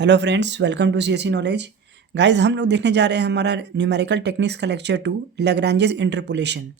Hello friends, welcome to CSC knowledge. Guys, हम लोग देखने जा रहे हैं हमारा न्यूमेरिकल टेक्निक्स का लेक्चर 2, लैग्रेंजेस इंटरपोलेशन।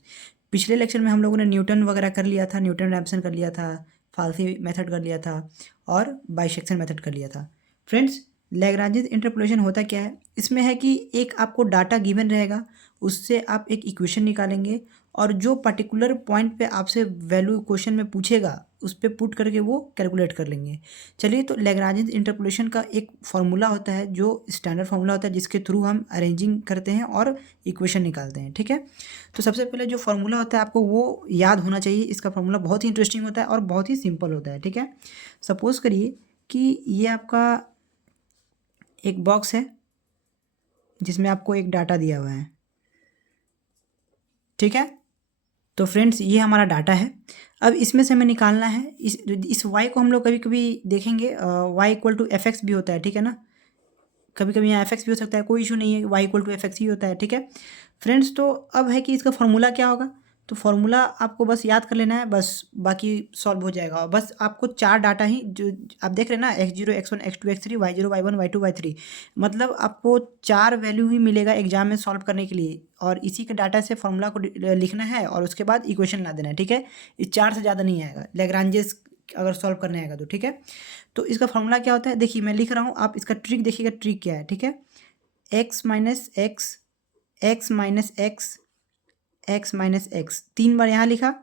पिछले लेक्चर में हम लोगों ने न्यूटन वगैरह कर लिया था, न्यूटन रैप्सन कर लिया था, फाल्सी मेथड कर लिया था और बाइसेक्शन मेथड कर लिया था। फ्रेंड्स, लैग्रेंजेस इंटरपोलेशन होता क्या है? इसमें है कि एक आपको डाटा गिवन रहेगा, उससे आप एक इक्वेशन निकालेंगे और जो पर्टिकुलर पॉइंट पे आपसे वैल्यू क्वेश्चन में पूछेगा उस पर पुट करके वो कैलकुलेट कर लेंगे। चलिए, तो लैग्रेंजेस इंटरपोलेशन का एक फार्मूला होता है जो स्टैंडर्ड फार्मूला होता है, जिसके थ्रू हम अरेंजिंग करते हैं और इक्वेशन निकालते हैं। ठीक है, तो सबसे पहले जो फार्मूला होता है आपको वो याद होना चाहिए। इसका फार्मूला बहुत ही इंटरेस्टिंग होता है और बहुत ही सिंपल होता है। ठीक है, सपोज करिए कि ये आपका एक बॉक्स है जिसमें आपको एक डाटा दिया हुआ है। ठीक है, तो फ्रेंड्स ये हमारा डाटा है। अब इसमें से हमें निकालना है इस y को। हम लोग कभी कभी देखेंगे y equal to F X भी होता है। ठीक है ना, कभी कभी यहाँ एफ एक्स भी हो सकता है, कोई इशू नहीं है, y equal to F X ही होता है। ठीक है फ्रेंड्स, तो अब है कि इसका फॉर्मूला क्या होगा। तो फॉर्मूला आपको बस याद कर लेना है, बस बाकी सॉल्व हो जाएगा। बस आपको चार डाटा ही जो आप देख रहे हैं ना, x0 x1 x2 x3 y0 y1 y2 y3, मतलब आपको चार वैल्यू ही मिलेगा एग्जाम में सॉल्व करने के लिए, और इसी के डाटा से फॉर्मूला को लिखना है और उसके बाद इक्वेशन ला देना है। ठीक है, इस चार से ज़्यादा नहीं आएगा लैग्रेंजेस अगर सॉल्व करने आएगा तो। ठीक है, तो इसका फॉर्मूला क्या होता है, देखिए मैं लिख रहा हूँ, आप इसका ट्रिक देखिएगा, ट्रिक क्या है। ठीक है, x minus x, x minus x, x minus x, 3 बार यहाँ लिखा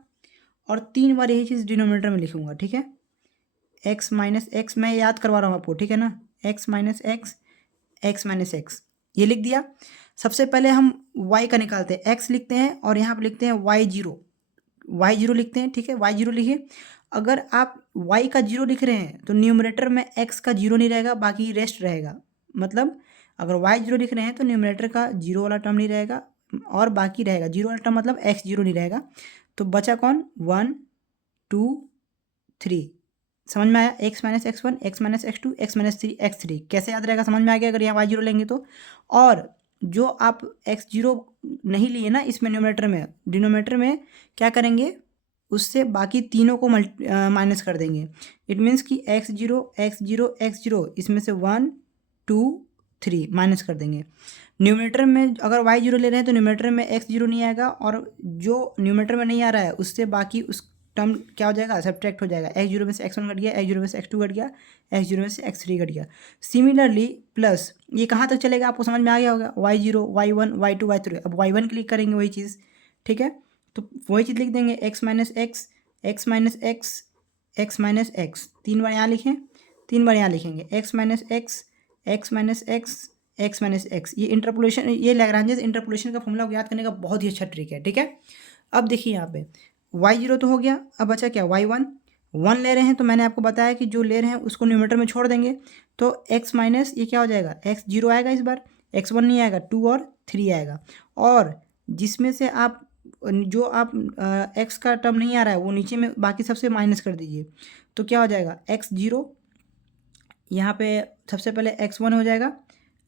और 3 बार यही चीज़ डिनोमिनेटर में लिखूंगा। ठीक है, एक्स माइनस एक्स मैं याद करवा रहा हूँ आपको। ठीक है ना, x minus x, x minus x, ये लिख दिया। सबसे पहले हम y का निकालते हैं, x लिखते हैं और यहाँ पे लिखते हैं y0, y0 लिखते हैं। ठीक है, y0 लिखिए। अगर आप y का 0 लिख रहे हैं तो न्यूमरेटर में x का 0 नहीं रहेगा, बाकी रेस्ट रहेगा। मतलब अगर y0 लिख रहे हैं तो न्यूमरेटर का 0 वाला टर्म नहीं रहेगा और बाकी रहेगा 0 वाला टर्म, मतलब x0 नहीं रहेगा। तो बचा कौन, 1 2 3। समझ में आया, x minus x1, x minus x2, x minus 3 x3 कैसे याद रहेगा, समझ में आ गया अगर यहाँ y0 लेंगे तो। और जो आप x0 नहीं लिए ना इसमें न्यूमरेटर में, डिनोमिनेटर में क्या करेंगे, उससे बाकी तीनों को माइनस कर देंगे। इट मीन्स कि x0 x0 x0, इसमें से 1 2 3 माइनस कर देंगे। न्यूमरेटर में अगर y0 ले रहे हैं तो न्यूमरेटर में x0 नहीं आएगा, और जो न्यूमरेटर में नहीं आ रहा है उससे बाकी उस टर्म क्या हो जाएगा, सब्ट्रैक्ट हो जाएगा। x0 में से x1 घट गया, x0 में से x2 घट गया, x0 में से x3 घट गया। सिमिलरली प्लस ये कहाँ तक चलेगा आपको समझ में आ गया होगा, y0 y1 y2 y3। अब y1 क्लिक करेंगे वही चीज़। ठीक है, तो वही चीज़ लिख देंगे, x minus x, x minus x, x minus x, 3 बार यहाँ लिखें, 3 बार यहाँ लिखेंगे, x minus x, x minus x, x minus x. ये इंटरपोलेशन, ये लैग्रेंजेस इंटरपोलेशन का फॉर्मूला याद करने का बहुत ही अच्छा ट्रिक है। ठीक है, अब देखिए यहाँ पे y0 तो हो गया, अब बचा क्या, y1। 1 ले रहे हैं तो मैंने आपको बताया कि जो ले रहे हैं उसको न्यूमरेटर में छोड़ देंगे, तो x माइनस ये क्या हो जाएगा, x0 आएगा इस बार, x1 नहीं आएगा, 2 और 3 आएगा। और जिसमें से आप जो आप x का टर्म नहीं आ रहा है वो नीचे में बाकी सबसे माइनस कर दीजिए, तो क्या हो जाएगा, x0, यहाँ पे सबसे पहले x1 हो जाएगा,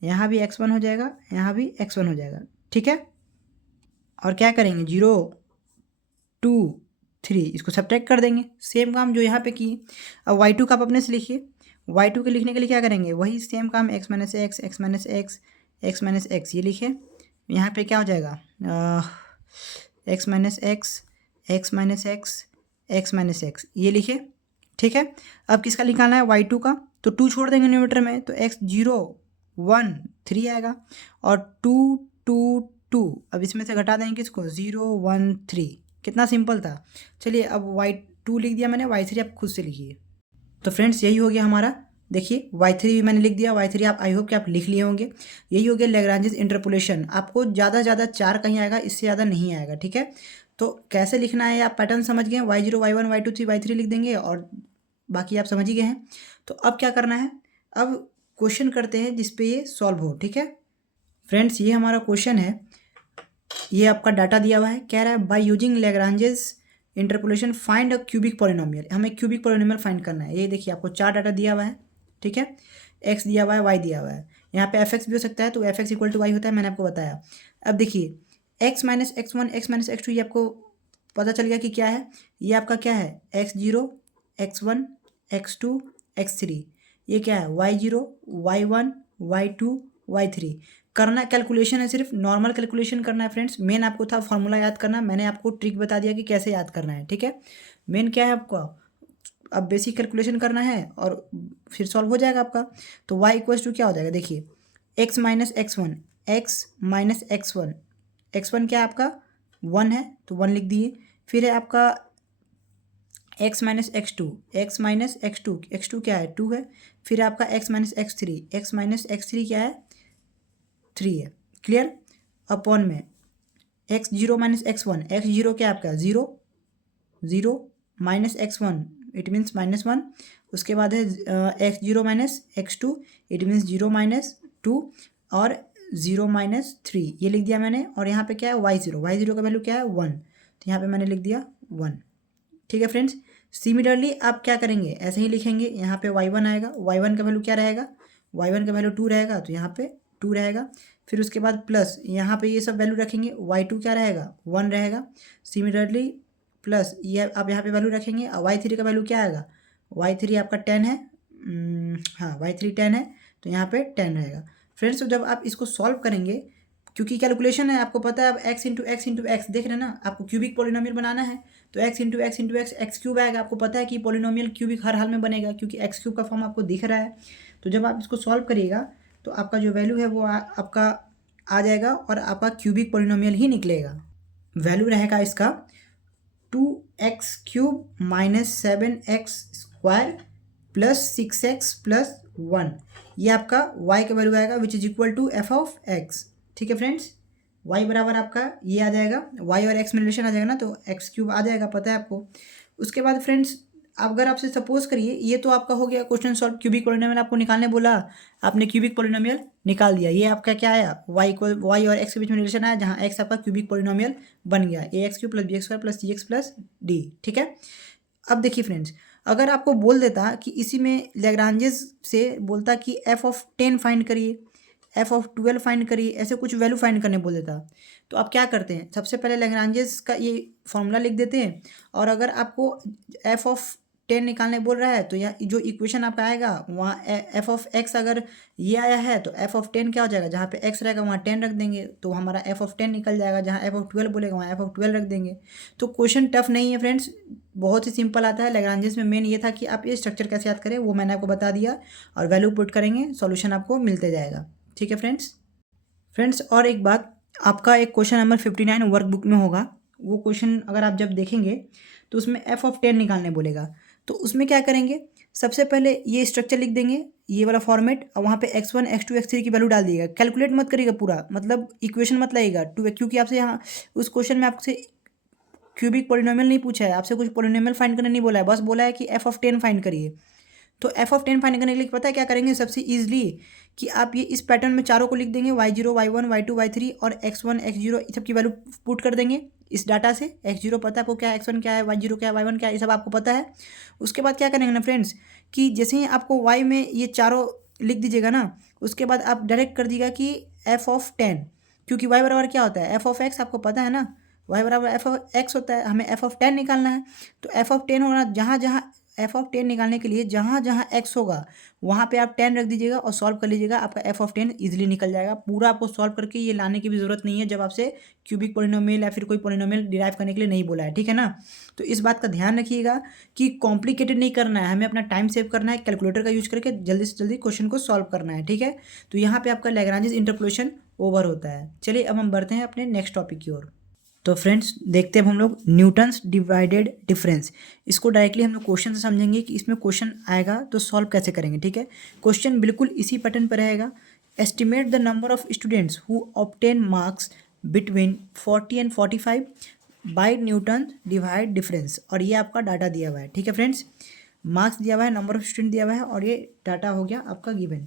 यहाँ भी x1 हो जाएगा, यहाँ भी x1 हो जाएगा। ठीक है, और क्या करेंगे, 0 2 3 इसको सब्ट्रैक्ट कर देंगे, सेम काम जो यहाँ पे किए। अब y2 का आप अपने से लिखिए, y2 के लिखने के लिए क्या करेंगे, वही सेम काम, x minus x, x minus x, x minus x, ये लिखे। यहाँ पे क्या हो जाएगा, x minus x, x minus x, x minus x, ये लिखे। ठीक है, अब किसका निकालना है, y2 का, तो 2 छोड़ देंगे न्यूमरेटर में, तो x0 1 3 आएगा और 2 2 2, अब इसमें से घटा देंगे किसको, 0 1 3। कितना सिंपल था। चलिए अब y2 लिख दिया मैंने, y3 आप खुद से लिखिए। तो फ्रेंड्स यही हो गया हमारा, देखिए y3 भी मैंने लिख दिया, y3 आप आई होप कि आप लिख लिए होंगे। यही हो गया लैग्रेंजेस इंटरपोलेशन। आपको ज़्यादा से ज़्यादा 4 कहीं आएगा, इससे ज़्यादा नहीं आएगा। ठीक है, तो कैसे लिखना है आप पैटर्न समझ गए, y0 y1 y2 3 y3 लिख देंगे और बाकी आप समझ ही गए हैं। तो अब क्या करना है, अब क्वेश्चन करते हैं जिसपे ये सॉल्व हो। ठीक है फ्रेंड्स, ये हमारा क्वेश्चन है, ये आपका डाटा दिया हुआ है, कह रहा है by using Lagrange's interpolation find a cubic polynomial. हमें क्यूबिक पॉलिनोमियल फाइंड करना है। ये देखिए आपको 4 डाटा दिया हुआ है। ठीक है, एक्स दिया हुआ है, वाई दिया हुआ है, यहाँ पे एफ एक्स भी हो सकता है, तो F X equal to Y होता है, मैंने आपको बताया। अब देखिए x minus x1 x minus x2, ये आपको पता चल गया कि क्या है, ये आपका क्या है, x0 x1 x2 x3। ये क्या है y0 y1 y2 y3 करना कैलकुलेशन है, सिर्फ नॉर्मल कैलकुलेशन करना है फ्रेंड्स। मेन आपको था फॉर्मूला याद करना, मैंने आपको ट्रिक बता दिया कि कैसे याद करना है, ठीक है। मेन क्या है आपको, अब बेसिक कैलकुलेशन करना है और फिर सॉल्व हो जाएगा आपका। तो y इक्वल्स टू क्या हो जाएगा, देखिए x minus X one, x minus X one, x one क्या है आपका 1 है तो 1 लिख दिए। फिर है आपका x minus X two, X minus X two क्या है 2 है। फिर आपका x minus X three, X minus X three क्या है 3 है, क्लियर। अपॉन में X zero minus X one, X zero क्या है आपका 0 0 minus X one it means -1। उसके बाद है X zero minus X two it means 0 minus 2 और 0 माइनस 3 ये लिख दिया मैंने। और यहाँ पे क्या है y0, y0 का वैल्यू क्या है 1, तो यहाँ पे मैंने लिख दिया 1, ठीक है फ्रेंड्स। सिमिलरली आप क्या करेंगे, ऐसे ही लिखेंगे, यहाँ पे y1 आएगा, y1 का वैल्यू क्या रहेगा, y1 का वैल्यू 2 रहेगा तो यहाँ पे 2 रहेगा। फिर उसके बाद प्लस यहाँ पे ये सब वैल्यू रखेंगे, y2 क्या रहेगा 1 रहेगा। सिमिलरली प्लस ये आप यहाँ पे वैल्यू रखेंगे और y3 का वैल्यू क्या आएगा, y3 आपका 10 है, हाँ y3 10 है तो यहाँ पे 10 रहेगा। फ्रेंड्स तो जब आप इसको सॉल्व करेंगे, क्योंकि कैलकुलेशन है आपको पता है, अब x इंटू एक्स देख रहे हैं ना, आपको क्यूबिक पॉलिनोमियल बनाना है तो x into x x cube आएगा। आपको पता है कि पॉलिनोमियल क्यूबिक हर हाल में बनेगा क्योंकि एक्स क्यूब का फॉर्म आपको दिख रहा है। तो जब आप इसको सॉल्व करिएगा तो आपका जो वैल्यू है वो आपका आ जाएगा और आपका क्यूबिक पॉलिनोमियल ही निकलेगा। वैल्यू रहेगा इसका 2x cube minus 7x square plus 6x plus 1, ये आपका y का वैल्यू आएगा which is equal to f of x, ठीक है फ्रेंड्स। y बराबर आपका ये आ जाएगा, y और x में रिलेशन आ जाएगा ना तो x क्यूब आ जाएगा, पता है आपको। उसके बाद फ्रेंड्स अगर आपसे सपोज करिए, ये तो आपका हो गया क्वेश्चन सॉल्व, क्यूबिक पॉलिनोमियल आपको निकालने बोला, आपने क्यूबिक पॉलिनोमियल निकाल दिया। ये आपका क्या आया y और x के बीच में रिलेशन आया जहाँ x आपका क्यूबिक पॉलिनोमियल बन गया, ax cube plus bx square plus cx plus d, ठीक है। अब देखिए फ्रेंड्स, अगर आपको बोल देता कि इसी में लैग्रांजेस से बोलता कि f ऑफ 10 फाइंड करिए, f ऑफ 12 फाइंड करिए, ऐसे कुछ वैल्यू फाइंड करने बोल देता, तो आप क्या करते हैं, सबसे पहले लैग्रांजेस का ये फॉर्मूला लिख देते हैं। और अगर आपको f ऑफ 10 निकालने बोल रहा है तो यहाँ जो इक्वेशन आपका आएगा वहाँ f ऑफ x अगर ये आया है तो f ऑफ 10 क्या हो जाएगा, जहाँ पे x रहेगा वहाँ 10 रख देंगे तो हमारा f ऑफ 10 निकल जाएगा। जहाँ f ऑफ 12 बोलेगा वहाँ f ऑफ 12 रख देंगे। तो क्वेश्चन टफ नहीं है फ्रेंड्स, बहुत ही सिंपल आता है। लैग्रांजेस में मेन ये था कि आप ये स्ट्रक्चर कैसे याद करें वो मैंने आपको बता दिया, और वैल्यू पुट करेंगे सॉल्यूशन आपको मिलते जाएगा, ठीक है फ्रेंड्स। और एक बात, आपका एक क्वेश्चन नंबर 59 वर्कबुक में होगा, वो क्वेश्चन अगर आप जब देखेंगे तो उसमें f ऑफ 10 निकालने बोलेगा। तो उसमें क्या करेंगे, सबसे पहले ये स्ट्रक्चर लिख देंगे, ये वाला फॉर्मेट, और वहाँ पे x1 x2 x3 की वैल्यू डाल दिएगा। कैलकुलेट मत करिएगा पूरा, मतलब इक्वेशन मत लाइएगा क्योंकि आपसे यहाँ उस क्वेश्चन में आपसे क्यूबिक पॉलिनोमियल नहीं पूछा है, आपसे कुछ पॉलिनोमियल फाइंड करने नहीं बोला है, बस बोला है कि f ऑफ 10 फाइंड करिए। तो f ऑफ 10 फाइंड करने के लिए पता है क्या करेंगे, सबसे ईजिली कि आप ये इस पैटर्न में चारों को लिख देंगे, y0 y1 y2 y3 और x1 x0 इस सब की वैल्यू पुट कर देंगे इस डाटा से। x0 पता है आपको क्या है, x1 क्या है, y0 क्या है, y1 क्या है, ये सब आपको पता है। उसके बाद क्या करेंगे ना फ्रेंड्स कि जैसे ही आपको y में ये चारों लिख दीजिएगा ना, उसके बाद आप डायरेक्ट कर दीजिएगा कि f ऑफ 10, क्योंकि y बराबर क्या होता है f ऑफ x, आपको पता है ना, y बराबर f ऑफ x होता है, हमें f ऑफ 10 निकालना है। तो f ऑफ 10 होना, जहाँ जहाँ f ऑफ 10 निकालने के लिए जहाँ जहाँ x होगा वहाँ पे आप 10 रख दीजिएगा और सॉल्व कर लीजिएगा, आपका f ऑफ 10 इजीली निकल जाएगा। पूरा आपको सॉल्व करके ये लाने की भी ज़रूरत नहीं है जब आपसे क्यूबिक पॉलिनोमियल या फिर कोई पॉलिनोमियल डिराइव करने के लिए नहीं बोला है, ठीक है ना। तो इस बात का ध्यान रखिएगा कि कॉम्प्लिकेटेड नहीं करना है, हमें अपना टाइम सेव करना है, कैलकुलेटर का यूज करके जल्दी से जल्दी क्वेश्चन को सॉल्व करना है, ठीक है। तो यहाँ पर आपका लैग्रांजेस इंटरपोलेशन ओवर होता है। चलिए अब हम बढ़ते हैं अपने नेक्स्ट टॉपिक की ओर। तो फ्रेंड्स देखते हैं हम लोग न्यूटन्स डिवाइडेड डिफरेंस, इसको डायरेक्टली हम लोग क्वेश्चन से समझेंगे कि इसमें क्वेश्चन आएगा तो सॉल्व कैसे करेंगे, ठीक है। क्वेश्चन बिल्कुल इसी पैटर्न पर रहेगा। Estimate the number of students who obtain marks between 40 and 45 by Newton divide difference, और ये आपका डाटा दिया हुआ है, ठीक है फ्रेंड्स। मार्क्स दिया हुआ है, नंबर ऑफ स्टूडेंट दिया हुआ है और ये डाटा हो गया आपका गिवन।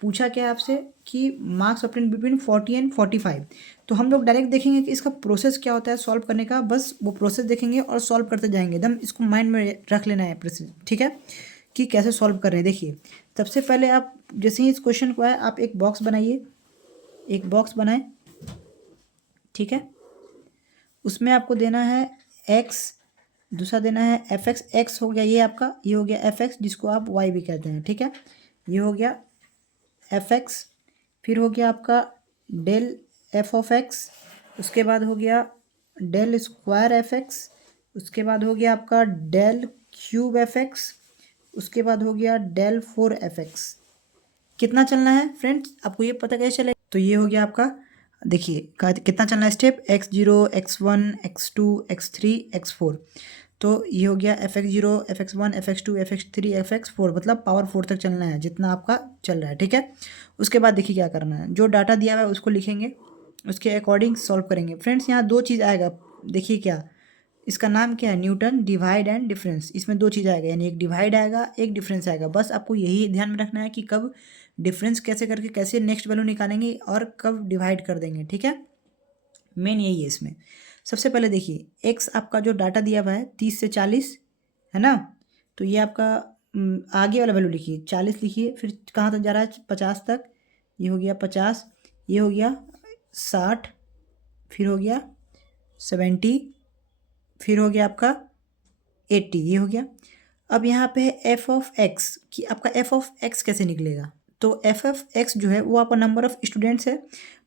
पूछा क्या है आपसे कि मार्क्स ऑब्टेन बिटवीन 40 एंड 45, तो हम लोग डायरेक्ट देखेंगे कि इसका प्रोसेस क्या होता है सॉल्व करने का, बस वो प्रोसेस देखेंगे और सॉल्व करते जाएंगे, एकदम इसको माइंड में रख लेना है प्रोसेस, ठीक है, कि कैसे सॉल्व कर रहे हैं। देखिए सबसे पहले आप जैसे ही इस क्वेश्चन को आए आप एक बॉक्स बनाइए, एक बॉक्स बनाएं, ठीक है। उसमें आपको देना है x दूसरा देना है एफ एक्स, एक्स हो गया ये आपका, ये हो गया एफ एक्स जिसको आप वाई भी कहते हैं, ठीक है। ये हो गया एफ एक्स, फिर हो गया आपका डेल एफ ऑफ एक्स, उसके बाद हो गया डेल स्क्वायर एफ एक्स, उसके बाद हो गया आपका डेल क्यूब एफ एक्स, उसके बाद हो गया डेल 4f(x). कितना चलना है फ्रेंड्स, आपको ये पता कैसे चलेगा? तो ये हो गया आपका, देखिए कितना चलना है step, x0 x1 x2 x3 x4। तो ये हो गया fx0 fx1 fx2 fx3 fx4, मतलब पावर 4 तक चलना है जितना आपका चल रहा है, ठीक है। उसके बाद देखिए क्या करना है, जो डाटा दिया हुआ है उसको लिखेंगे, उसके अकॉर्डिंग सॉल्व करेंगे। फ्रेंड्स यहाँ दो चीज़ आएगा, देखिए क्या, इसका नाम क्या है, न्यूटन डिवाइड एंड डिफरेंस। इसमें दो चीज़ आएगा, यानी एक डिवाइड आएगा एक डिफरेंस आएगा। बस आपको यही ध्यान में रखना है कि कब डिफरेंस कैसे करके कैसे नेक्स्ट वैल्यू निकालेंगे और कब डिवाइड कर देंगे, ठीक है। मेन यही है इसमें। सबसे पहले देखिए एक्स आपका जो डाटा दिया हुआ है 30 से 40 है ना, तो ये आपका आगे वाला वैल्यू लिखिए 40 लिखिए, फिर कहाँ तक जा रहा है 50 तक, ये हो गया 50, ये हो गया 60, फिर हो गया 70, फिर हो गया आपका 80, ये हो गया। अब यहाँ पे है एफ ऑफ एक्स, कि आपका एफ ऑफ एक्स कैसे निकलेगा। तो एफ ऑफ एक्स जो है वो आपका नंबर ऑफ स्टूडेंट्स है।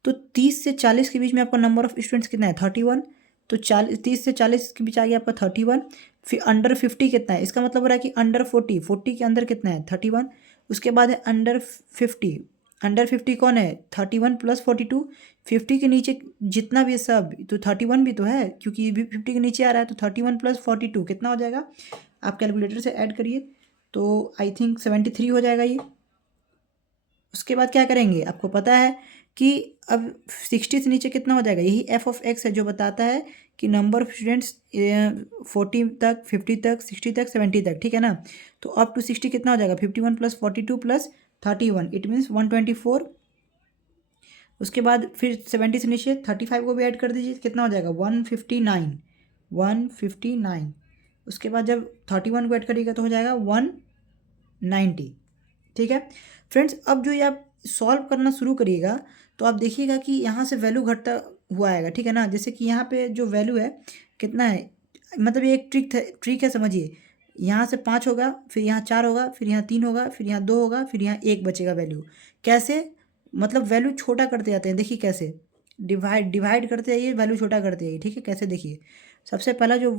तो 30 से 40 के बीच में आपका नंबर ऑफ स्टूडेंट्स कितना है 31, तो 30 से 40 के बीच आ गया आपका 31। फिर अंडर 50 कितना है, इसका मतलब हो रहा है कि अंडर 40 के अंदर कितना है 31। उसके बाद है अंडर 50, अंडर 50 कौन है 31 + 42, 50 के नीचे जितना भी सब, तो 31 भी तो है क्योंकि 50 के नीचे आ रहा है, तो 31 + 42 कितना हो जाएगा, आप कैलकुलेटर से ऐड करिए तो आई थिंक 73 हो जाएगा ये। उसके बाद क्या करेंगे, आपको पता है कि अब 60 से नीचे कितना हो जाएगा, यही एफ ऑफ एक्स है जो बताता है कि नंबर ऑफ स्टूडेंट्स 40 तक 50 तक 60 तक 70 तक, ठीक है ना। तो अप टू 60 कितना हो जाएगा 51 + 42 + 31, इट मीन्स 124। उसके बाद फिर 70 से नीचे 35 को भी ऐड कर दीजिए, कितना हो जाएगा 159। उसके बाद जब 31 को ऐड करिएगा तो हो जाएगा 190, ठीक है फ्रेंड्स। अब जो ये आप सॉल्व करना शुरू करिएगा तो आप देखिएगा कि यहाँ से वैल्यू घटता हुआ आएगा, ठीक है ना। जैसे कि यहाँ पे जो वैल्यू है कितना है, मतलब ये एक ट्रिक है समझिए। यहाँ से 5 होगा, फिर यहाँ 4 होगा, फिर यहाँ 3 होगा, फिर यहाँ 2 होगा, फिर यहाँ 1 बचेगा वैल्यू। कैसे, मतलब वैल्यू छोटा करते जाते हैं, देखिए कैसे डिवाइड करते जाइए, वैल्यू छोटा करते जाइए, ठीक है। कैसे देखिए, सबसे पहला जो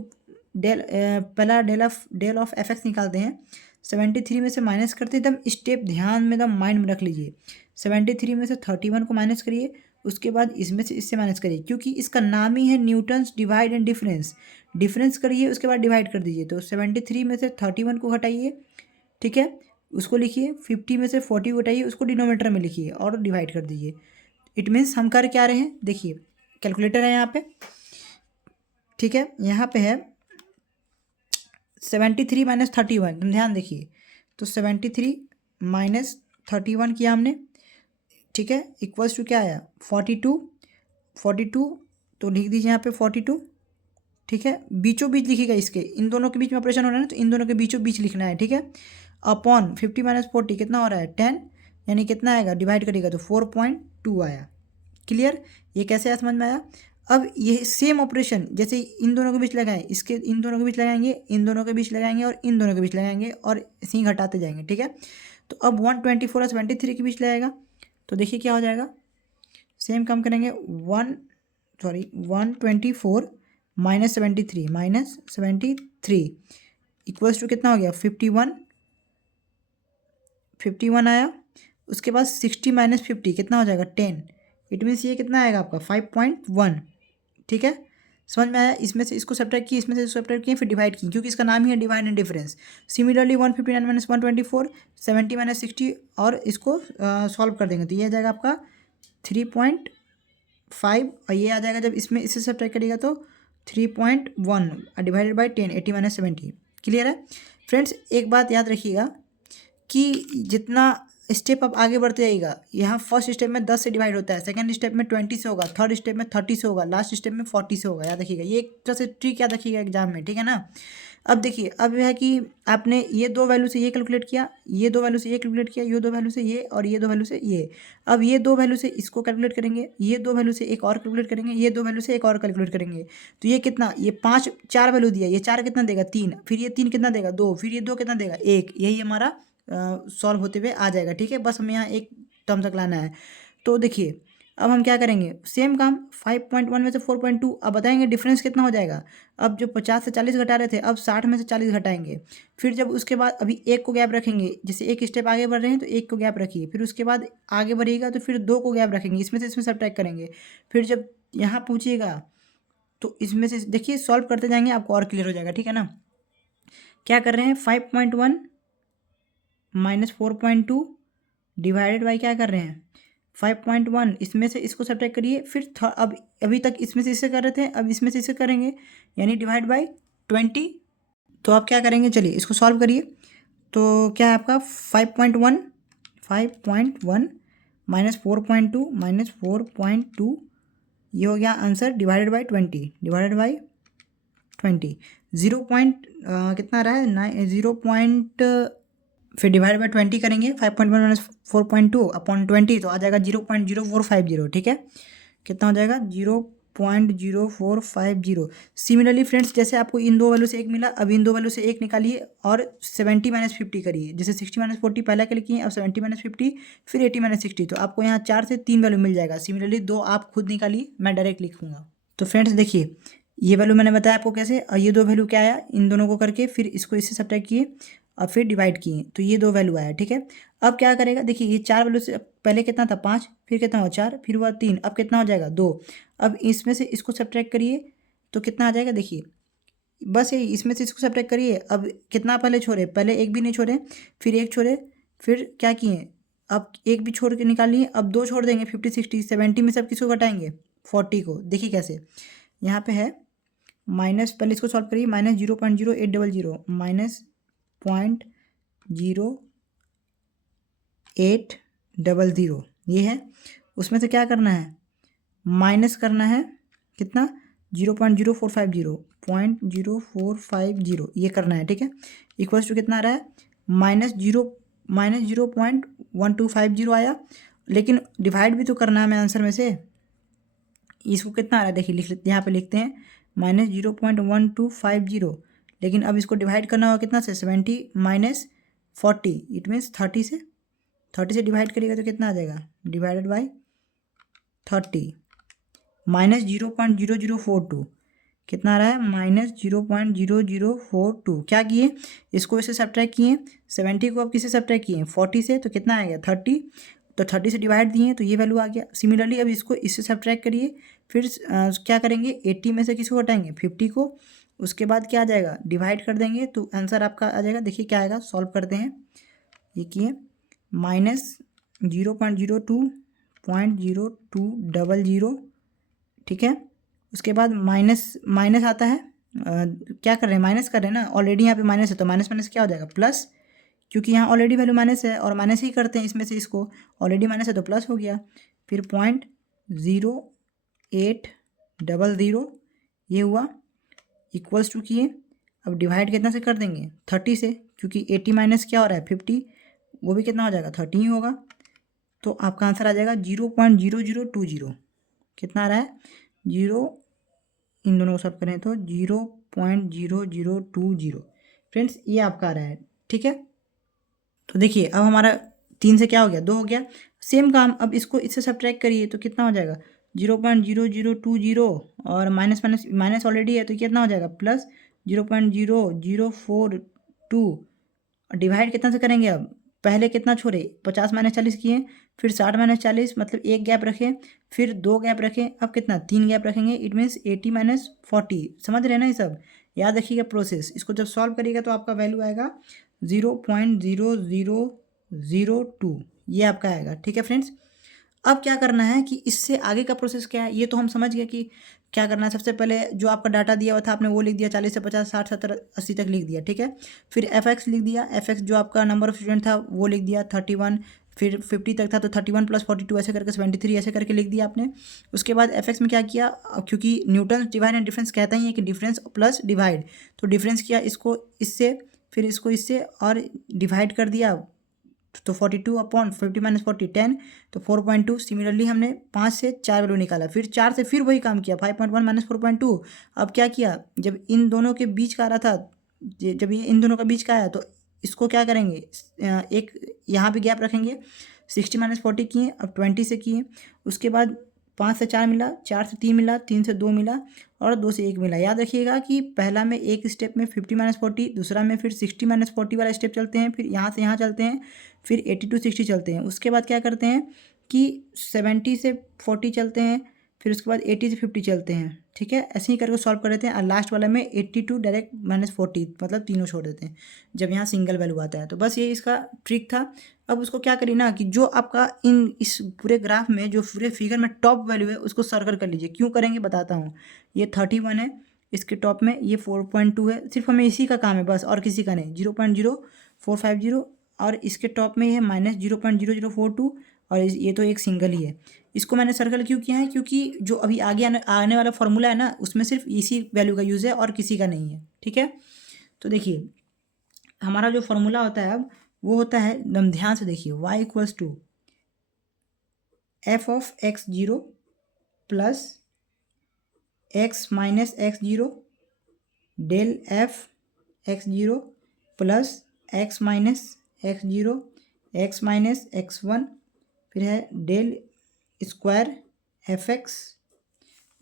पहला डेल ऑफ एफ एक्स निकालते हैं, 73 में से माइनस करते एकदम स्टेप ध्यान में एकदम माइंड में रख लीजिए। 73 में से 31 को माइनस करिए, उसके बाद इसमें से इससे माइनस करिए, क्योंकि इसका नाम ही है न्यूटन्स डिवाइड एंड डिफरेंस करिए, उसके बाद डिवाइड कर दीजिए। तो 73 में से 31 को घटाइए, ठीक है, उसको लिखिए। 50 में से 40 को घटाइए, उसको डिनोमीटर में लिखिए और डिवाइड कर दीजिए। इट मीन्स हम कर क्या रहे हैं, देखिए कैलकुलेटर है यहाँ पे, ठीक है। यहाँ पे है 73 - 31, तुम ध्यान देखिए। तो 73 - 31 किया हमने, ठीक है, इक्वल्स टू क्या आया 42। तो लिख दीजिए यहाँ पे 42, ठीक है। बीचों बीच लिखिएगा, इसके इन दोनों के बीच में ऑपरेशन हो रहा है ना, तो इन दोनों के बीचों बीच लिखना है, ठीक है। अपॉन 50 - 40 कितना हो रहा है 10, यानी कितना आएगा, डिवाइड करिएगा तो 4.2 आया। क्लियर, ये कैसे आया समझ में आया। अब ये सेम ऑपरेशन जैसे इन दोनों के बीच लगाएं, इसके इन दोनों के बीच लगाएंगे, इन दोनों के बीच लगाएंगे और इन दोनों के बीच लगाएंगे और इसी घटाते जाएंगे, ठीक है। तो अब 124 और 73 के बीच लगाएगा, तो देखिए क्या हो जाएगा, सेम काम करेंगे 124 - 73 इक्वल्स टू कितना हो गया 51 आया। उसके बाद 60 - 50 कितना हो जाएगा 10, इट मीन्स ये कितना आएगा आपका 5.1, ठीक है। समझ में आया। इसमें से इसको सब्ट्रैक्ट किए, इसमें से सब्ट्रैक्ट किए, फिर डिवाइड किए, क्योंकि इसका नाम ही है डिवाइड एंड डिफरेंस। सिमिलरली 159 - 124, 70 - 60 और इसको सॉल्व कर देंगे तो ये आ जाएगा आपका 3.5 और ये आ जाएगा जब इसमें इससे सब्ट्रैक्ट करिएगा तो 3.1 डिवाइडेड बाई 10, 80 - 70। क्लियर है फ्रेंड्स। एक बात याद रखिएगा कि जितना स्टेप आप आगे बढ़ते जाइएगा। यहाँ फर्स्ट स्टेप में 10 से डिवाइड होता है, सेकंड स्टेप में 20 से होगा, थर्ड स्टेप में 30 से होगा, लास्ट स्टेप में 40 से होगा। याद रखिएगा, ये एक तरह से ट्रिक याद रखिएगा एग्जाम में, ठीक है ना। अब देखिए, अब यह है कि आपने ये दो वैल्यू से ये कैलकुलेट किया, ये दो वैल्यू से ये कैलकुलेट किया, ये दो वैल्यू से ये, और ये दो वैल्यू से ये। अब ये दो वैल्यू से इसको कैलकुलेट करेंगे, ये दो वैल्यू से एक और कैलकुलेट करेंगे, ये दो वैल्यू से एक और कैलकुलेट करेंगे। तो ये कितना, ये 5 4 वैल्यू दिया, ये 4 कितना देगा 3, फिर ये 3 कितना देगा 2, फिर ये 2 कितना देगा 1। यही हमारा सॉल्व होते हुए आ जाएगा, ठीक है। बस हमें यहाँ एक टर्म तक लाना है। तो देखिए, अब हम क्या करेंगे, सेम काम 5.1 में से 4.2। अब बताएंगे डिफरेंस कितना हो जाएगा। अब जो 50 से 40 घटा रहे थे, अब 60 में से 40 घटाएंगे। फिर जब उसके बाद अभी एक को गैप रखेंगे, जैसे एक स्टेप आगे बढ़ रहे हैं तो एक को गैप रखिए, फिर उसके बाद आगे बढ़िएगा तो फिर 2 को गैप रखेंगे, इसमें से इसमें सब्ट्रैक्ट करेंगे। फिर जब यहाँ पूछिएगा तो इसमें से देखिए सॉल्व करते जाएंगे, आपको और क्लियर हो जाएगा, ठीक है ना। क्या कर रहे हैं, 5.1 माइनस 4.2 डिवाइडेड बाई क्या कर रहे हैं 5.1, इसमें से इसको सब्ट्रैक्ट करिए। फिर अब अभी तक इसमें से इससे कर रहे थे, अब इसमें से इससे करेंगे, यानी डिवाइड बाई 20। तो आप क्या करेंगे, चलिए इसको सॉल्व करिए। तो क्या है आपका 5.1 माइनस 4.2 माइनस 4.2, ये हो गया answer, divided by 20, divided by 20। 0 point कितना आ रहा है 9, 0 पॉइंट, फिर डिवाइड बाई 20 करेंगे, 5.1 माइनस 4.2 अपॉन 20, तो आ जाएगा 0.0450, ठीक है। कितना हो जाएगा 0.0450। सिमिलरली फ्रेंड्स, जैसे आपको इन दो वैल्यू से एक मिला, अब इन दो वैल्यू से एक निकालिए और 70 माइनस 50 करिए। जैसे 60 माइनस 40 पहले के लिए किए, अब 70 माइनस 50, फिर 80 माइनस 60, तो आपको यहाँ 4 से 3 वैल्यू मिल जाएगा। सिमिलरली 2 आप खुद निकालिए, मैं डायरेक्ट लिखूंगा। तो फ्रेंड्स देखिए, ये वैल्यू मैंने बताया आपको कैसे, और ये दो वैल्यू क्या आया, इन दोनों को करके फिर इसको इससे सब्ट्रैक्ट किए और फिर डिवाइड किए, तो ये दो वैल्यू आया, ठीक है। अब क्या करेगा, देखिए ये 4 वैल्यू से पहले कितना था 5, फिर कितना हुआ 4, फिर हुआ 3, अब कितना हो जाएगा 2। अब इसमें से इसको सब्ट्रैक्ट करिए तो कितना आ जाएगा, देखिए बस यही, इसमें से इसको सब्ट्रैक्ट करिए। अब कितना पहले छोड़े, पहले एक भी नहीं छोड़े, फिर एक छोड़े, फिर क्या किए, अब एक भी छोड़ के निकाल लिए, अब 2 छोड़ देंगे, 50 60 70 में सब किसको घटाएंगे 40 को। देखिए कैसे, यहाँ पे है माइनस, पहले इसको सॉल्व करिए, माइनस 0.0800 माइनस 0.0800, ये है। उसमें से क्या करना है, माइनस करना है कितना 0.0450 ये करना है, ठीक है। इक्वल्स टू कितना आ रहा है, माइनस 0.1250 आया, लेकिन डिवाइड भी तो करना है हमें आंसर में से। इसको कितना आ रहा है, देखिए लिख लेते, यहाँ पे लिखते हैं माइनस 0.1250, लेकिन अब इसको डिवाइड करना होगा कितना से 70 माइनस 40, इट मीन्स 30 से डिवाइड करिएगा तो कितना आ जाएगा, डिवाइडेड बाई 30, माइनस 0.0042, कितना आ रहा है माइनस 0.0042। क्या किए, इसको इससे सब्ट्रैक्ट किए, 70 को अब किससे सब्ट्रैक्ट किए 40 से, तो कितना आ गया 30, तो 30 से डिवाइड दिए तो ये वैल्यू आ गया। सिमिलरली अब इसको इससे सब्ट्रैक्ट करिए, फिर क्या करेंगे 80 में से किसको हटाएंगे 50 को, उसके बाद क्या आ जाएगा डिवाइड कर देंगे तो आंसर आपका आ जाएगा। देखिए क्या आएगा, सॉल्व करते हैं, ये किए माइनस 0.02.0200, ठीक है। उसके बाद माइनस आता है, क्या कर रहे हैं माइनस कर रहे हैं ना, ऑलरेडी यहाँ पे माइनस है तो माइनस माइनस क्या हो जाएगा प्लस, क्योंकि यहाँ ऑलरेडी वैल्यू माइनस है और माइनस ही करते हैं इसमें से, इसको ऑलरेडी माइनस है तो प्लस हो गया। फिर 0.0800 ये हुआ, इक्वल्स टू किए, अब डिवाइड कितना से कर देंगे 30 से, क्योंकि 80 माइनस क्या हो रहा है 50, वो भी कितना हो जाएगा 30 ही होगा। तो आपका आंसर आ जाएगा 0.0020, कितना आ रहा है 0, इन दोनों को सॉल्व करें तो 0.0020। फ्रेंड्स ये आपका आ रहा है, ठीक है। तो देखिए अब हमारा 3 से क्या हो गया 2 हो गया। सेम काम अब इसको इससे सब्ट्रैक्ट करिए तो कितना हो जाएगा 0.0020, और माइनस माइनस माइनस ऑलरेडी है तो कितना हो जाएगा प्लस 0.0042। डिवाइड कितना से करेंगे, अब पहले कितना छोड़े 50 माइनस 40 किए, फिर 60 माइनस 40, मतलब एक गैप रखें, फिर 2 गैप रखें, अब कितना 3 गैप रखेंगे, इट मीन्स 80 माइनस 40। समझ रहे हैं ना, ये सब याद रखिएगा प्रोसेस। इसको जब सॉल्व करिएगा तो आपका वैल्यू आएगा 0.0002, ये आपका आएगा, ठीक है फ्रेंड्स। अब क्या करना है कि इससे आगे का प्रोसेस क्या है, ये तो हम समझ गए कि क्या करना है। सबसे पहले जो आपका डाटा दिया हुआ था आपने वो लिख दिया, 40 से 50 60 70 80 तक लिख दिया, ठीक है। फिर fx लिख दिया, fx जो आपका नंबर ऑफ स्टूडेंट था वो लिख दिया 31, फिर 50 तक था तो 31 + 42 ऐसे करके 73 ऐसे करके लिख दिया आपने। उसके बाद एफ एक्स में क्या किया, क्योंकि न्यूटन डिवाइड एंड डिफरेंस कहता ही है कि डिफरेंस प्लस डिवाइड, तो डिफरेंस किया इसको इससे, फिर इसको इससे और डिवाइड कर दिया, तो 42/50 - 40 10, तो 4.2। सिमिलरली हमने 5 से 4 वैल्यू निकाला, फिर 4 से फिर वही काम किया, 5.1 - 4.2। अब क्या किया, जब इन दोनों के बीच का आ रहा था, जब ये इन दोनों का बीच का आया तो इसको क्या करेंगे, एक यहाँ भी गैप रखेंगे, 60 - 40 किए, अब 20 से किए। उसके बाद 5 से 4 मिला, 4 से 3 मिला, 3 से 2 मिला और 2 से 1 मिला। याद रखिएगा कि पहला में एक स्टेप में 50 - 40, दूसरा में फिर 60 - 40 वाला स्टेप चलते हैं, फिर यहाँ से यहाँ चलते हैं, फिर 80 to 60 चलते हैं। उसके बाद क्या करते हैं कि 70 से 40 चलते हैं, फिर उसके बाद 80 से 50 चलते हैं, ठीक है। ऐसे ही करके सॉल्व कर देते हैं और लास्ट वाला में 82 डायरेक्ट -40, मतलब तीनों छोड़ देते हैं जब यहाँ सिंगल वैल्यू आता है। तो बस ये इसका ट्रिक था। अब उसको क्या करिए ना कि जो आपका इस पूरे ग्राफ में जो पूरे फिगर में टॉप वैल्यू है उसको सर्कल कर लीजिए। क्यों करेंगे बताता हूँ। ये 31 है, इसके टॉप में ये 4.2 है, सिर्फ हमें इसी का काम है बस, और किसी का नहीं। 0.0450 और इसके टॉप में ये है -0.0042 और ये तो एक सिंगल ही है। इसको मैंने सर्कल क्यों किया है, क्योंकि जो अभी आगे आने वाला फॉर्मूला है ना, उसमें सिर्फ इसी वैल्यू का यूज़ है और किसी का नहीं है, ठीक है। तो देखिए हमारा जो फॉर्मूला होता है अब वो होता है, एकदम ध्यान से देखिए, y = f(x0) plus x - x0 del f(x0) plus x - x0 x - x1, फिर है डेल स्क्वायर fx।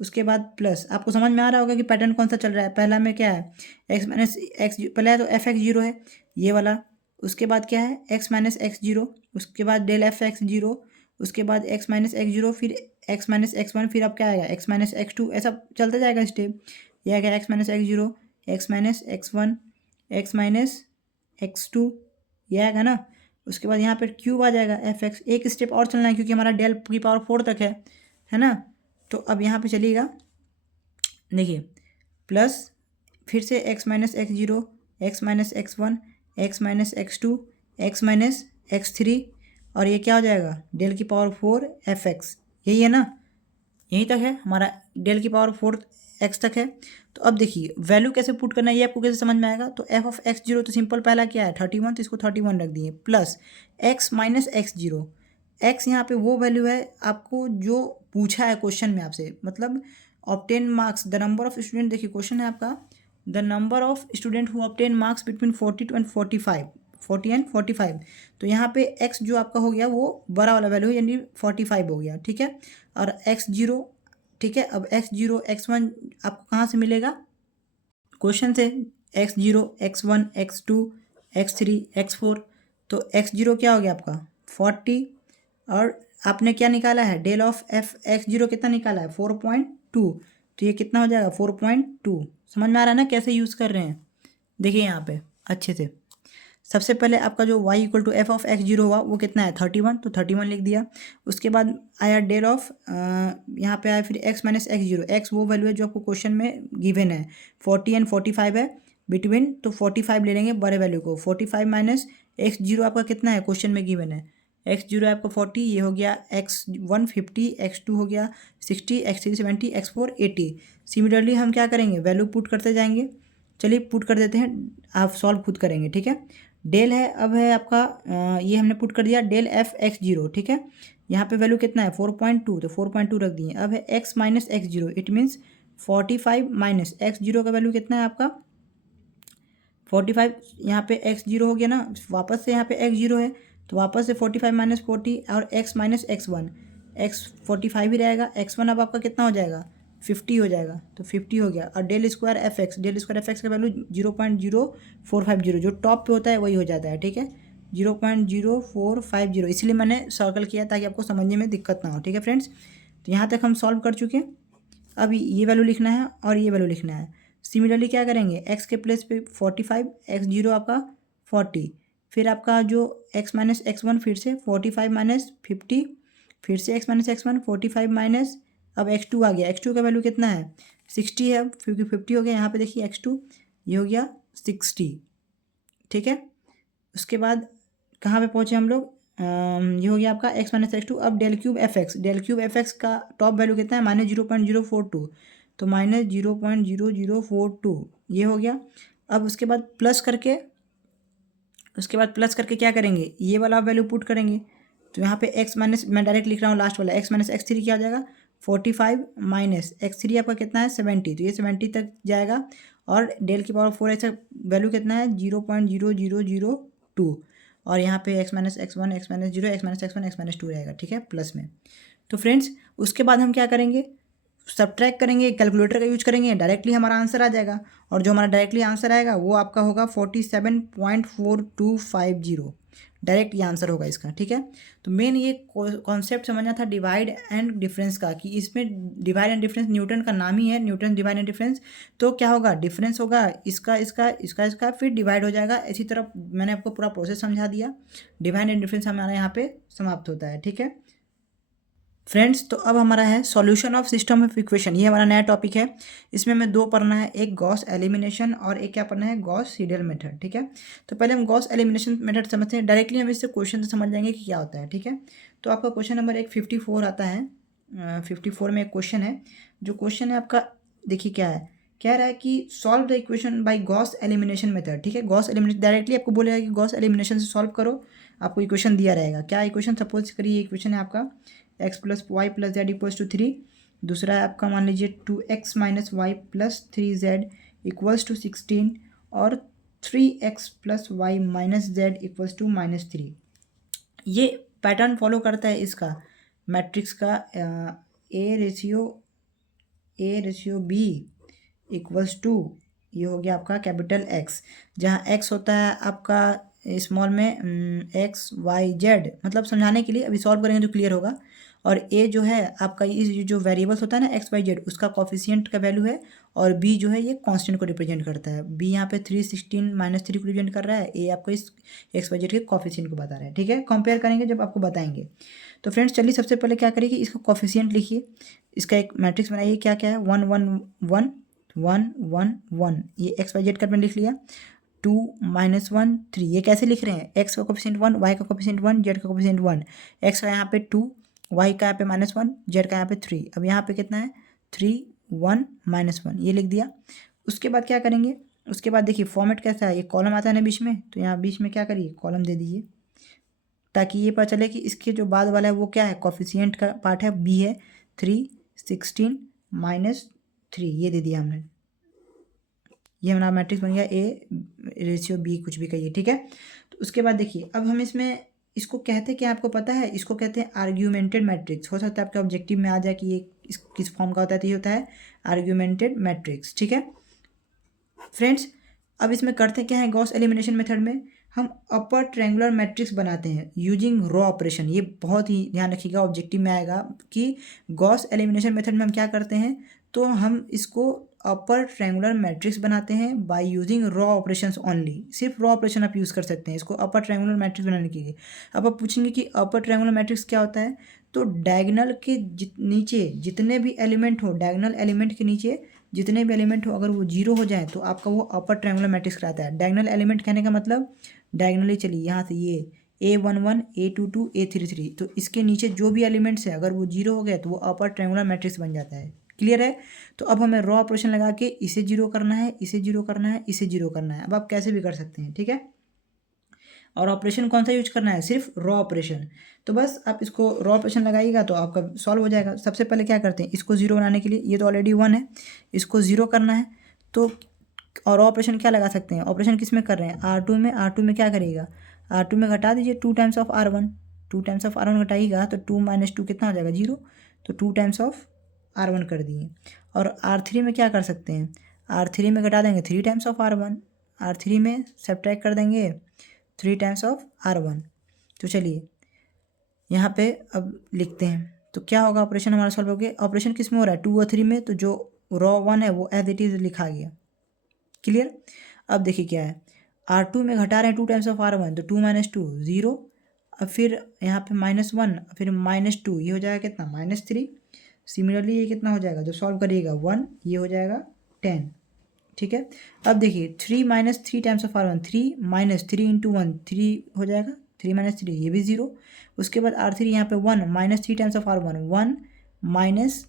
उसके बाद प्लस, आपको समझ में आ रहा होगा कि पैटर्न कौन सा चल रहा है। पहला में क्या है, x - x, पहले है तो f(x0) है ये वाला, उसके बाद क्या है x - x0, उसके बाद डेल f(x0), उसके बाद x - x0, फिर x - x1, फिर अब क्या आएगा x - x2, ऐसा चलता जाएगा स्टेप। ये आएगा x - x0, x - x1, x - x2, ये आएगा ना। उसके बाद यहाँ पर क्यूब आ जाएगा fx। एक स्टेप और चलना है क्योंकि हमारा डेल की पावर 4 तक है ना। तो अब यहाँ पे चलिएगा, देखिए प्लस फिर से x - x0, x - x1, x - x2, x - x3 और ये क्या हो जाएगा, डेल की पावर 4 fx। यही है ना, यहीं तक है हमारा, डेल की पावर 4 x तक है। तो अब देखिए वैल्यू कैसे पुट करना है ये आपको कैसे समझ में आएगा। तो f(x0) तो सिंपल पहला क्या है 31, तो इसको 31 रख दिए, प्लस x - x0, x यहाँ पे वो वैल्यू है आपको जो पूछा है क्वेश्चन में आपसे, मतलब obtain marks the number of student. देखिए क्वेश्चन है आपका, the number of student who obtain marks between 40 and 45, 40 and 45। तो यहाँ पे x जो आपका हो गया वो बड़ा वाला वैल्यू यानी 45 हो गया, ठीक है। और x0, ठीक है। अब x0 x1 आपको कहाँ से मिलेगा, क्वेश्चन से, x0 x1 x2 x3 x4। तो x0 क्या हो गया आपका 40, और आपने क्या निकाला है, डेल ऑफ f(x0) कितना निकाला है 4.2, तो ये कितना हो जाएगा 4.2। समझ में आ रहा है ना कैसे यूज़ कर रहे हैं। देखिए यहाँ पे अच्छे से, सबसे पहले आपका जो y = f(x0) हुआ वो कितना है 31, तो 31 लिख दिया। उसके बाद आया डेल ऑफ, यहाँ पे आया फिर x - x0, x वो वैल्यू है जो आपको क्वेश्चन में गिवन है, 40 and 45 है बिटवीन, तो 45 ले लेंगे बड़े वैल्यू को। 45 - x0 आपका कितना है क्वेश्चन में गिवन है, x0 आपका 40, ये हो गया x1 50, x2 हो गया 60, x3 70, x4 80। सिमिलरली हम क्या करेंगे, वैल्यू पुट करते जाएंगे। चलिए पुट कर देते हैं, आप सॉल्व खुद करेंगे, ठीक है। डेल है, अब है आपका ये हमने पुट कर दिया डेल f(x0), ठीक है। यहाँ पे वैल्यू कितना है 4.2, तो 4.2 रख दिए। अब है x - x0, it means 45 minus x0 का वैल्यू कितना है आपका 45। यहाँ पे x0 हो गया ना, वापस से यहाँ पे x0 है, तो वापस से 45 - 40 और x - x1, x 45 ही रहेगा, x1 अब आपका कितना हो जाएगा 50 हो जाएगा, तो 50 हो गया। और डेल स्क्वायर एफ एक्स का वैल्यू 0.0450, जो टॉप पे होता है वही हो जाता है, ठीक है 0.0450। इसलिए मैंने सर्कल किया ताकि आपको समझने में दिक्कत ना हो, ठीक है फ्रेंड्स। तो यहाँ तक हम सॉल्व कर चुके हैं। अब ये वैल्यू लिखना है और ये वैल्यू लिखना है। सिमिलरली क्या करेंगे, x के प्लेस पे 45, x0 आपका 40, फिर आपका जो x - x1 फिर से 45 - 50, फिर से x - x1 45 माइनस, अब x2 आ गया, x2 का वैल्यू कितना है 60 है, क्योंकि 50 हो गया। यहाँ पे देखिए x2 ये हो गया 60, ठीक है। उसके बाद कहाँ पे पहुँचे हम लोग, ये हो गया आपका x माइनस एक्स टू। अब डेल क्यूब एफ एक्स का टॉप वैल्यू कितना है, -0.042, तो -0.0042 ये हो गया। अब उसके बाद प्लस करके क्या करेंगे, ये वाला वैल्यू पुट करेंगे। तो यहाँ पे x माइनस, मैं डायरेक्ट लिख रहा हूँ लास्ट वाला, x माइनस एक्स थ्री क्या हो जाएगा 45 माइनस एक्स थ्री आपका कितना है 70, तो ये 70 तक जाएगा। और डेल की पावर 4 ऐसा वैल्यू कितना है 0.0002, और यहाँ पे x minus X one x minus zero x minus X one x minus two रहेगा, ठीक है, प्लस में। तो फ्रेंड्स उसके बाद हम क्या करेंगे, सब्ट्रैक्ट करेंगे, कैलकुलेटर का यूज करेंगे, डायरेक्टली हमारा आंसर आ जाएगा। और जो हमारा डायरेक्टली आंसर आएगा वो आपका होगा 47.4250, डायरेक्ट ये आंसर होगा इसका, ठीक है। तो मेन ये कॉन्सेप्ट समझना था डिवाइड एंड डिफरेंस का, कि इसमें डिवाइड एंड डिफरेंस न्यूटन का नाम ही है, न्यूटन डिवाइड एंड डिफरेंस। तो क्या होगा, डिफरेंस होगा इसका इसका इसका इसका, फिर डिवाइड हो जाएगा। इसी तरह मैंने आपको पूरा प्रोसेस समझा दिया। डिवाइड एंड डिफरेंस हमारा यहाँ पे समाप्त होता है, ठीक है फ्रेंड्स। तो अब हमारा है solution of system of equation, ये हमारा नया टॉपिक है। इसमें हमें दो पढ़ना है, एक गॉस एलिमिनेशन और एक क्या पढ़ना है, गॉस सीडल मेथड, ठीक है। तो पहले हम गॉस एलिमिनेशन मेथड समझते हैं, डायरेक्टली हम इससे क्वेश्चन से समझ जाएंगे कि क्या होता है, ठीक है। तो आपका क्वेश्चन नंबर 54 आता है। 54 में एक क्वेश्चन है, जो क्वेश्चन है आपका, देखिए क्या है, कह रहा है कि solve the equation by Gauss elimination method, ठीक है। गॉस एलिमिनेशन डायरेक्टली आपको बोलेगा कि गॉस एलिमिनेशन से सॉल्व करो, आपको इक्वेशन दिया रहेगा। क्या इक्वेशन, सपोज करिए इक्वेशन है आपका x plus Y plus Z equals to 3। दूसरा है आपका मान लीजिए 2x minus Y plus 3z equals to 16, और 3x plus Y minus Z equals to -3। ये पैटर्न फॉलो करता है इसका मैट्रिक्स का, A ratio B equals to, ये हो गया आपका कैपिटल X, जहाँ X होता है आपका स्मॉल में एक्स वाई जेड, मतलब समझाने के लिए, अभी सॉल्व करेंगे तो क्लियर होगा। और ए जो है आपका, ये जो वेरिएबल्स होता है ना एक्स वाई जेड, उसका कॉफिशिएंट का वैल्यू है। और बी जो है ये कांस्टेंट को रिप्रेजेंट करता है। बी यहाँ पे 316 -3 को रिप्रेजेंट कर रहा है, ए आपको इस एक्स वाई जेड के कॉफिशिएंट को बता रहा है, ठीक है। कंपेयर करेंगे जब आपको बताएंगे। तो फ्रेंड्स चलिए सबसे पहले क्या करिए, इसका कॉफिशिएंट लिखिए, इसका एक मैट्रिक्स बनाइए, क्या क्या है 1 1 1 1 1 1, ये एक्स वाई जेड का मैंने लिख लिया। 2 -1 3, ये कैसे लिख रहे हैं, एक्स का कोफिशिएंट 1, वाई का कोफिशिएंट 1, जेड का कोफिशिएंट 1। एक्स का यहाँ पे 2, वाई का यहाँ पे -1, जेड का यहाँ पे 3। अब यहाँ पे कितना है 3 1 -1, ये लिख दिया। उसके बाद क्या करेंगे, उसके बाद देखिए फॉर्मेट कैसा है, ये कॉलम आता है ना बीच में, तो यहाँ बीच में क्या करिए कॉलम दे दीजिए, ताकि ये पता चले कि इसके जो बाद वाला है वो क्या है, कॉफिशिएंट का पार्ट है, बी है 3 16 -3, ये दे दिया हमने। ये हमारा मैट्रिक्स बन गया ए रेशियो बी, कुछ भी कहिए, ठीक है। तो उसके बाद देखिए अब हम इसमें, इसको कहते हैं क्या आपको पता है, इसको कहते हैं आर्ग्यूमेंटेड मैट्रिक्स। हो सकता है आपके ऑब्जेक्टिव में आ जाए कि ये किस फॉर्म का होता है, तो ये होता है आर्ग्यूमेंटेड मैट्रिक्स, ठीक है फ्रेंड्स। अब इसमें करते क्या है, गॉस एलिमिनेशन मेथड में हम अपर ट्रायंगुलर मैट्रिक्स बनाते हैं यूजिंग रॉ ऑपरेशन। ये बहुत ही ध्यान रखिएगा, ऑब्जेक्टिव में आएगा कि गॉस एलिमिनेशन मेथड में हम क्या करते हैं, तो हम इसको अपर ट्रायंगुलर मैट्रिक्स बनाते हैं by using raw operations only. सिर्फ रॉ ऑपरेशन आप यूज़ कर सकते हैं इसको अपर ट्रायंगुलर मैट्रिक्स बनाने के लिए। अब आप पूछेंगे कि अपर ट्रायंगुलर मैट्रिक्स क्या होता है, तो डायगोनल के नीचे जितने भी एलिमेंट हो, डायगोनल एलिमेंट के नीचे जितने भी एलिमेंट हो, अगर वो जीरो हो जाए तो आपका वो अपर ट्रायंगुलर मैट्रिक्स कहलाता है। डायगोनल एलिमेंट कहने का मतलब, डायगोनली चलिए यहाँ से ये A11 A22 A33, तो इसके नीचे जो भी एलिमेंट्स है अगर वो जीरो हो गए तो वो अपर ट्रायंगुलर मैट्रिक्स बन जाता है। क्लियर है। तो अब हमें रॉ ऑपरेशन लगा के इसे जीरो करना है, इसे जीरो करना है, इसे जीरो करना है। अब आप कैसे भी कर सकते हैं, ठीक है। और ऑपरेशन कौन सा यूज करना है, सिर्फ रॉ ऑपरेशन। तो बस आप इसको रॉ ऑपरेशन लगाइएगा तो आपका सॉल्व हो जाएगा। सबसे पहले क्या करते हैं, इसको जीरो बनाने के लिए, ये तो ऑलरेडी 1 है, इसको जीरो करना है। तो और ऑपरेशन क्या लगा सकते हैं, ऑपरेशन किस में कर रहे हैं, R2 में क्या करिएगा, R2 में घटा दीजिए 2 times of R1, 2 times of R1 घटाइएगा तो 2 - 2 कितना हो जाएगा 0, तो 2 टाइम्स ऑफ R1 कर दिए। और R3 में क्या कर सकते हैं, R3 में घटा देंगे 3 टाइम्स ऑफ R1, R3 में सब्ट्रैक्ट कर देंगे 3 टाइम्स ऑफ R1। तो चलिए यहाँ पे अब लिखते हैं, तो क्या होगा, ऑपरेशन हमारा सॉल्व हो गया। ऑपरेशन किस में हो रहा है, 2 और 3 में, तो जो रॉ 1 है वो एज इट इज़ लिखा गया। क्लियर। अब देखिए क्या है, R2 में घटा रहे हैं 2 टाइम्स ऑफ R1, तो 2 - 2 0, अब फिर यहाँ पे -1, फिर -2, ये हो जाएगा कितना -3। सिमिलरली ये कितना हो जाएगा, जो सॉल्व करिएगा 1, ये हो जाएगा 10, ठीक है। अब देखिए 3 - 3 टाइम्स ऑफ R1, 3 - 3 × 1 3 हो जाएगा 3 माइनस 3 ये भी 0। उसके बाद R3 यहाँ पे 1 minus 3 times of R1 1 minus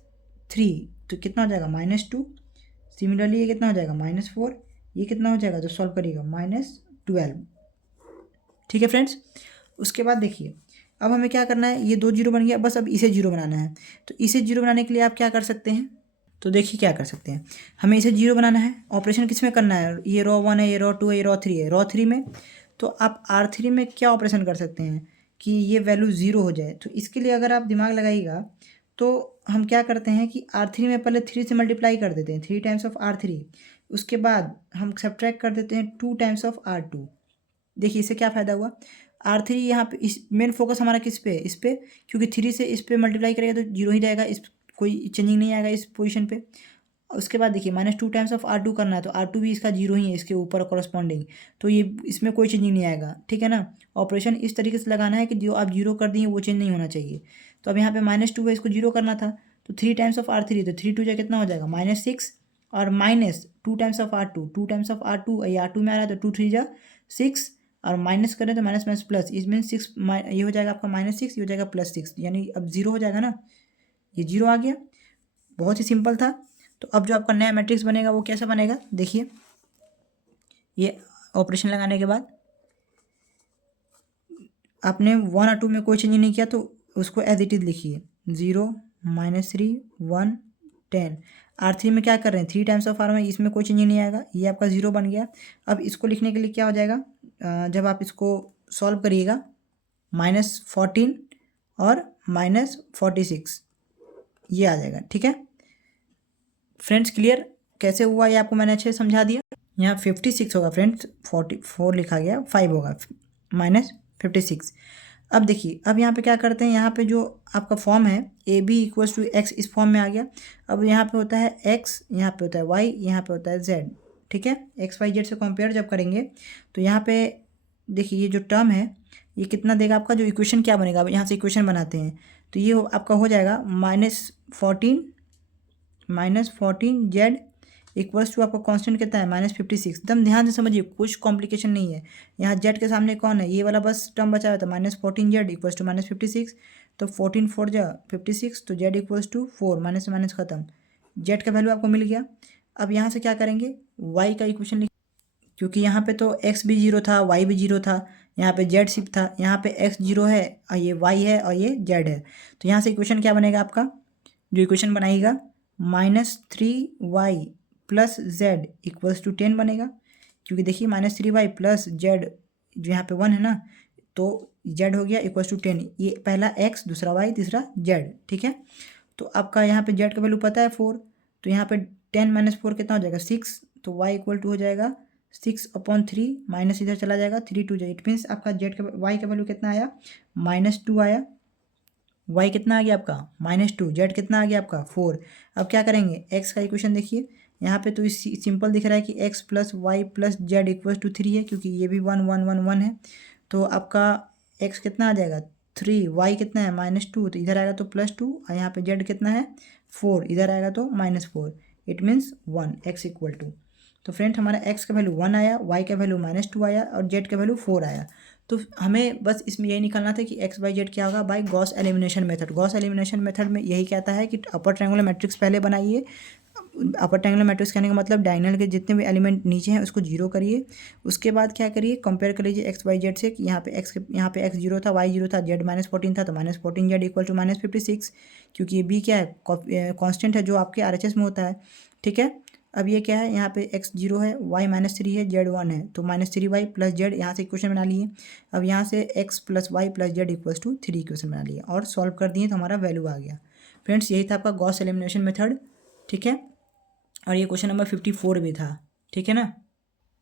3 तो कितना हो जाएगा -2। सिमिलरली ये कितना हो जाएगा -4। ये कितना हो जाएगा तो सॉल्व करिएगा -12। ठीक है फ्रेंड्स। उसके बाद देखिए अब हमें क्या करना है, ये 2 जीरो बन गया, बस अब इसे जीरो बनाना है। तो इसे जीरो बनाने के लिए आप क्या कर सकते हैं, तो देखिए क्या कर सकते हैं, हमें इसे जीरो बनाना है। ऑपरेशन किस में करना है, ये रो 1 है, ये रो 2 है, ये रो 3 है। रो 3 में तो आप R3 में क्या ऑपरेशन कर सकते हैं कि ये वैल्यू ज़ीरो हो जाए। तो इसके लिए अगर आप दिमाग लगाइएगा तो हम क्या करते हैं कि R3 में पहले 3 से मल्टीप्लाई कर देते हैं, 3 टाइम्स ऑफ R3। उसके बाद हम सब्ट्रैक्ट कर देते हैं 2 टाइम्स ऑफ R2। देखिए इससे क्या फ़ायदा हुआ, R3 यहाँ पे इस मेन फोकस हमारा किस पे है, इस पे, क्योंकि 3 से इस पे मल्टीप्लाई करेगा तो जीरो ही रहेगा, इस कोई चेंजिंग नहीं आएगा इस पोजीशन पे। उसके बाद देखिए -2 टाइम्स ऑफ R2 करना है, तो R2 भी इसका जीरो ही है इसके ऊपर कॉरस्पॉन्डिंग, तो ये इसमें कोई चेंजिंग नहीं आएगा। ठीक है ना। ऑपरेशन इस तरीके से लगाना है कि जो आप जीरो कर दिए वो चेंज नहीं होना चाहिए। तो अब यहाँ पे -2 है, इसको जीरो करना था, तो 3 टाइम्स ऑफ R3, तो 3 2 जा कितना हो जाएगा -6, और -2 times of R2, 2 times of R2, ये R2 में आ रहा है तो 2 3 जा 6, और माइनस करें तो माइनस माइनस प्लस, इस मीन 6 ये हो जाएगा आपका -6, ये हो जाएगा +6, यानी अब जीरो हो जाएगा ना, ये जीरो आ गया। बहुत ही सिंपल था। तो अब जो आपका नया मैट्रिक्स बनेगा वो कैसा बनेगा, देखिए ये ऑपरेशन लगाने के बाद आपने 1 और 2 में कोई चेंज नहीं किया तो उसको एज इट इज़ लिखिए, 0 -3 1 10। R3 में क्या कर रहे हैं, 3 टाइम्स ऑफ R में, इसमें कोई चेंज नहीं आएगा, ये आपका 0 बन गया। अब इसको लिखने के लिए क्या हो जाएगा, जब आप इसको सॉल्व करिएगा -14 और -46 ये आ जाएगा। ठीक है फ्रेंड्स, क्लियर कैसे हुआ ये आपको मैंने अच्छे से समझा दिया। यहाँ 56 होगा फ्रेंड्स, 44 लिखा गया, 5 होगा -56। अब देखिए अब यहाँ पे क्या करते हैं, यहाँ पे जो आपका फॉर्म है AB = x इस फॉर्म में आ गया। अब यहाँ पे होता है x, यहाँ पे होता है y, यहाँ पे होता है z। ठीक है, x y z से कंपेयर जब करेंगे तो यहाँ पे देखिए ये जो टर्म है ये कितना देगा आपका, जो इक्वेशन क्या बनेगा, अब यहाँ से इक्वेशन बनाते हैं तो ये आपका हो जाएगा -14 z इक्वल्स टू आपका कांस्टेंट कितना है -56। एकदम ध्यान से समझिए, कुछ कॉम्प्लिकेशन नहीं है। यहाँ z के सामने कौन है, ये वाला बस टर्म बचा हुआ था, -14 z इक्वल्स टू -56, तो 14 4 जा 56, तो z इक्वल्स टू 4, माइनस से माइनस खत्म, z का वैल्यू आपको मिल गया। अब यहाँ से क्या करेंगे, y का इक्वेशन लिख, क्योंकि यहाँ पे तो x भी जीरो था, y भी जीरो था, यहाँ पे z सिर्फ था, यहाँ पे x जीरो है और ये y है और ये z है। तो यहाँ से इक्वेशन क्या बनेगा आपका, जो इक्वेशन बनाएगा -3y + z इक्वल्स टू 10 बनेगा, क्योंकि देखिए -3y + z जो यहाँ पे 1 है ना, तो z हो गया इक्वल्स टू 10। ये पहला x, दूसरा y, तीसरा z। ठीक है, तो आपका यहाँ पे z का वैल्यू पता है 4, तो यहाँ पे 10 - 4 कितना हो जाएगा 6, तो y इक्वल टू हो जाएगा 6/3, माइनस इधर चला जाएगा, 3 2 जाए, इट मीन्स आपका z का y का वैल्यू कितना आया -2 आया। y कितना आ गया आपका -2, z कितना आ गया आपका 4। अब क्या करेंगे, x का इक्वेशन देखिए, यहाँ पे तो सिंपल दिख रहा है कि x + y + z equal to 3 है, क्योंकि ये भी 1 1 1 1 है। तो आपका x कितना आ जाएगा 3, y कितना है -2, तो इधर आएगा तो +2, और यहाँ पे z कितना है 4, इधर आएगा तो -4, it means 1, x equal to. तो फ्रेंड हमारा x का वैल्यू 1 आया, y का वैल्यू -2 आया और z का वैल्यू 4 आया। तो हमें बस इसमें यही निकालना था कि x बाई जेड क्या होगा by Gauss elimination method. Gauss elimination method में यही कहता है कि अपर ट्रायंगुलर मैट्रिक्स पहले बनाइए। अपर ट्रायंगुलर मैट्रिक्स कहने का मतलब डायगोनल के जितने भी एलिमेंट नीचे हैं उसको जीरो करिए। उसके बाद क्या करिए, कंपेयर कर लीजिए x बाई जेड से कि यहाँ पे x जीरो था, y जीरो था, z -14 था, तो -14 z इक्वल टू -56, क्योंकि ये b क्या है, कॉन्स्टेंट है जो आपके RHS में होता है। ठीक है, अब ये क्या है, यहाँ पे x जीरो है, y -3 है, z 1 है, तो -3y + z यहाँ से इक्वेशन बना लिए। अब यहाँ से x + y + z equals to 3 equation बना लिए और सॉल्व कर दिए तो हमारा वैल्यू आ गया। फ्रेंड्स यही था आपका गॉस एलिमिनेशन मेथड। ठीक है, और ये क्वेश्चन नंबर 54 भी था। ठीक है ना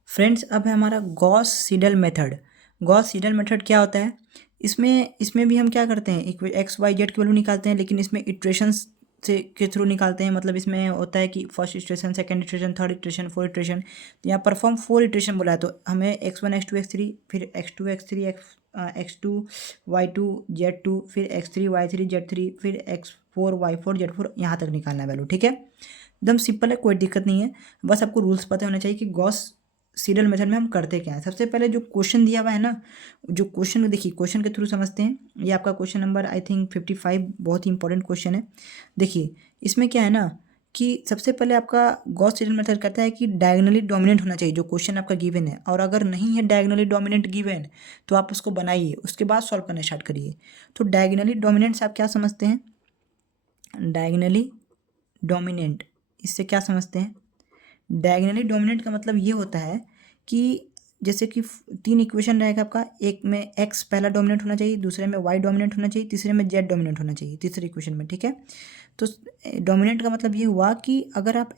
फ्रेंड्स, अब है हमारा Gauss Seidel method. Gauss Seidel method क्या होता है, इसमें भी हम क्या करते हैं, x y z की वैल्यू निकालते हैं, लेकिन इसमें इटरेशंस से के थ्रू निकालते हैं। मतलब इसमें होता है कि first iteration, second iteration, third iteration, fourth iteration. तो यहाँ परफॉर्म 4 इटरेशन बोला है, तो हमें x1 x2 x3, फिर x2 x3 x2 y2 z2, फिर x3 y3 z3, फिर x4 y4 z4 यहाँ तक निकालना है वैल्यू। ठीक है, एकदम सिंपल है, कोई दिक्कत नहीं है, बस आपको रूल्स पता होना चाहिए कि गॉस सीरियल मेथड में हम करते क्या है। सबसे पहले जो क्वेश्चन दिया हुआ है ना, जो क्वेश्चन देखिए, क्वेश्चन के थ्रू समझते हैं। ये आपका क्वेश्चन नंबर आई थिंक 55, बहुत ही इंपॉर्टेंट क्वेश्चन है। देखिए इसमें क्या है ना कि सबसे पहले आपका गॉस सीरियल मेथड कहता है कि डायगोनली डोमिनेंट होना चाहिए जो क्वेश्चन आपका गिवन है, और अगर नहीं है डायगोनली डोमिनेंट गिवन तो आप उसको बनाइए, उसके बाद सॉल्व करना स्टार्ट करिए। तो डायगोनली डोमिनेंट से आप क्या समझते हैं, डायगोनली डोमिनेंट इससे क्या समझते हैं, डायगोनली डोमिनेंट का मतलब ये होता है कि जैसे कि 3 इक्वेशन रहेगा आपका, एक में x पहला डोमिनेंट होना चाहिए, दूसरे में y डोमिनेंट होना चाहिए, तीसरे में z डोमिनेंट होना चाहिए, तीसरे इक्वेशन में, ठीक है। तो डोमिनेंट का मतलब ये हुआ कि अगर आप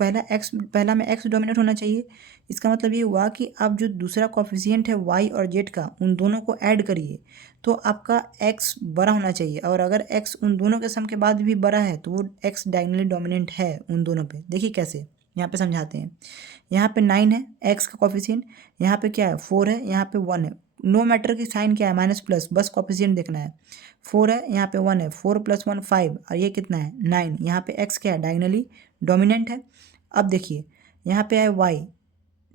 पहला में x डोमिनेंट होना चाहिए, इसका मतलब ये हुआ कि आप जो दूसरा कोफिशिएंट है y और z का, उन दोनों को ऐड करिए तो आपका x बड़ा होना चाहिए, और अगर x उन दोनों के सम के बाद भी बड़ा है तो वो x डायगोनली डोमिनेंट है उन दोनों पे। देखिए कैसे, यहाँ पे समझाते हैं। यहाँ पे 9 है x का कोफिशिएंट, यहाँ पे क्या है 4 है, यहाँ पे 1 है, नो मैटर की साइन क्या है माइनस प्लस, बस कोफिशिएंट देखना है। 4 है, यहाँ पे 1 है, 4 + 1 5, और ये कितना है 9। यहाँ पे x क्या है डायगोनली डोमिनेंट है। अब देखिए यहाँ पे है y,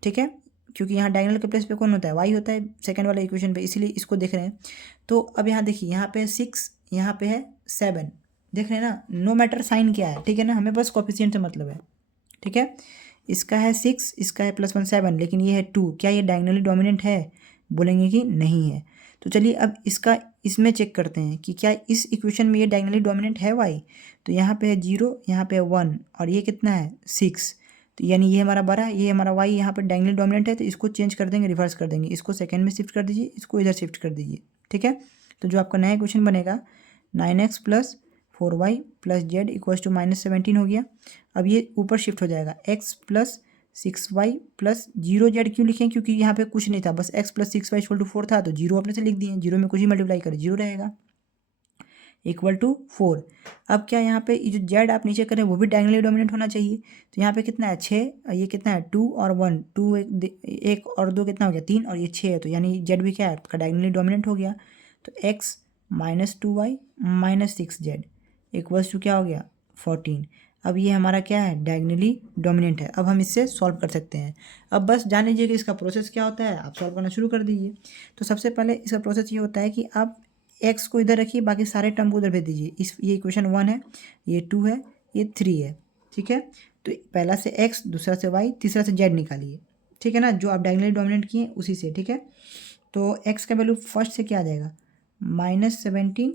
ठीक है, क्योंकि यहाँ डायगोनल के प्लेस पे कौन होता है y होता है सेकंड वाले इक्वेशन पे, इसीलिए इसको देख रहे हैं। तो अब यहाँ देखिए, यहाँ पे है 6, यहाँ पे है 7, देख रहे हैं ना, नो मैटर साइन क्या है, ठीक है ना, हमें बस कोफिशिएंट से मतलब है, ठीक है। इसका है 6, इसका है +1 7, लेकिन ये है 2, क्या ये डायगोनली डोमिनेंट है, बोलेंगे कि नहीं है। तो चलिए अब इसका इसमें चेक करते हैं कि क्या इस इक्वेशन में ये डायगोनली डोमिनेंट है y। तो यहाँ पे है 0, यहाँ पे है 1, और ये कितना है 6, तो यानी ये हमारा बड़ा है, ये हमारा y यहाँ पर डायगोनली डोमिनेंट है, तो इसको चेंज कर देंगे, रिवर्स कर देंगे, इसको सेकंड में शिफ्ट कर दीजिए, इसको इधर शिफ्ट कर दीजिए, ठीक है। तो जो आपका नया क्वेश्चन बनेगा 9x + 4y + z = -17 हो गया। अब ये ऊपर शिफ्ट हो जाएगा, x + 6y + 0z क्यों लिखें, क्योंकि यहाँ पे कुछ नहीं था, बस x + 6y = 4 था, तो 0 अपने से लिख दिए, 0 में कुछ ही मल्टीप्लाई करें 0 रहेगा, = 4। अब क्या यहाँ पे ये जो z आप नीचे करें वो भी डायगोनली डोमिनेंट होना चाहिए। तो यहाँ पे कितना है 6, ये कितना है 2 और 1, 2 1 और 2 कितना हो गया 3, और ये 6 है, तो यानी z भी क्या है आपका डायगोनली डोमिनेंट हो गया। तो x - 2y - 6z = क्या हो गया 14। अब ये हमारा क्या है डायगोनली डोमिनेंट है। अब हम इससे सॉल्व कर सकते हैं। अब बस जान लीजिए कि इसका प्रोसेस क्या होता है, आप सॉल्व करना शुरू कर दीजिए। तो सबसे पहले इसका प्रोसेस ये होता है कि आप x को इधर रखिए, बाकी सारे टर्म को उधर भेज दीजिए। ये इक्वेशन 1 है, ये 2 है, ये 3 है, ठीक है। तो पहला से x, दूसरा से y, तीसरा से z निकालिए, ठीक है ना, जो आप डायगोनली डोमिनेंट किए उसी से, ठीक है। तो x का वैल्यू फर्स्ट से क्या आ जाएगा -17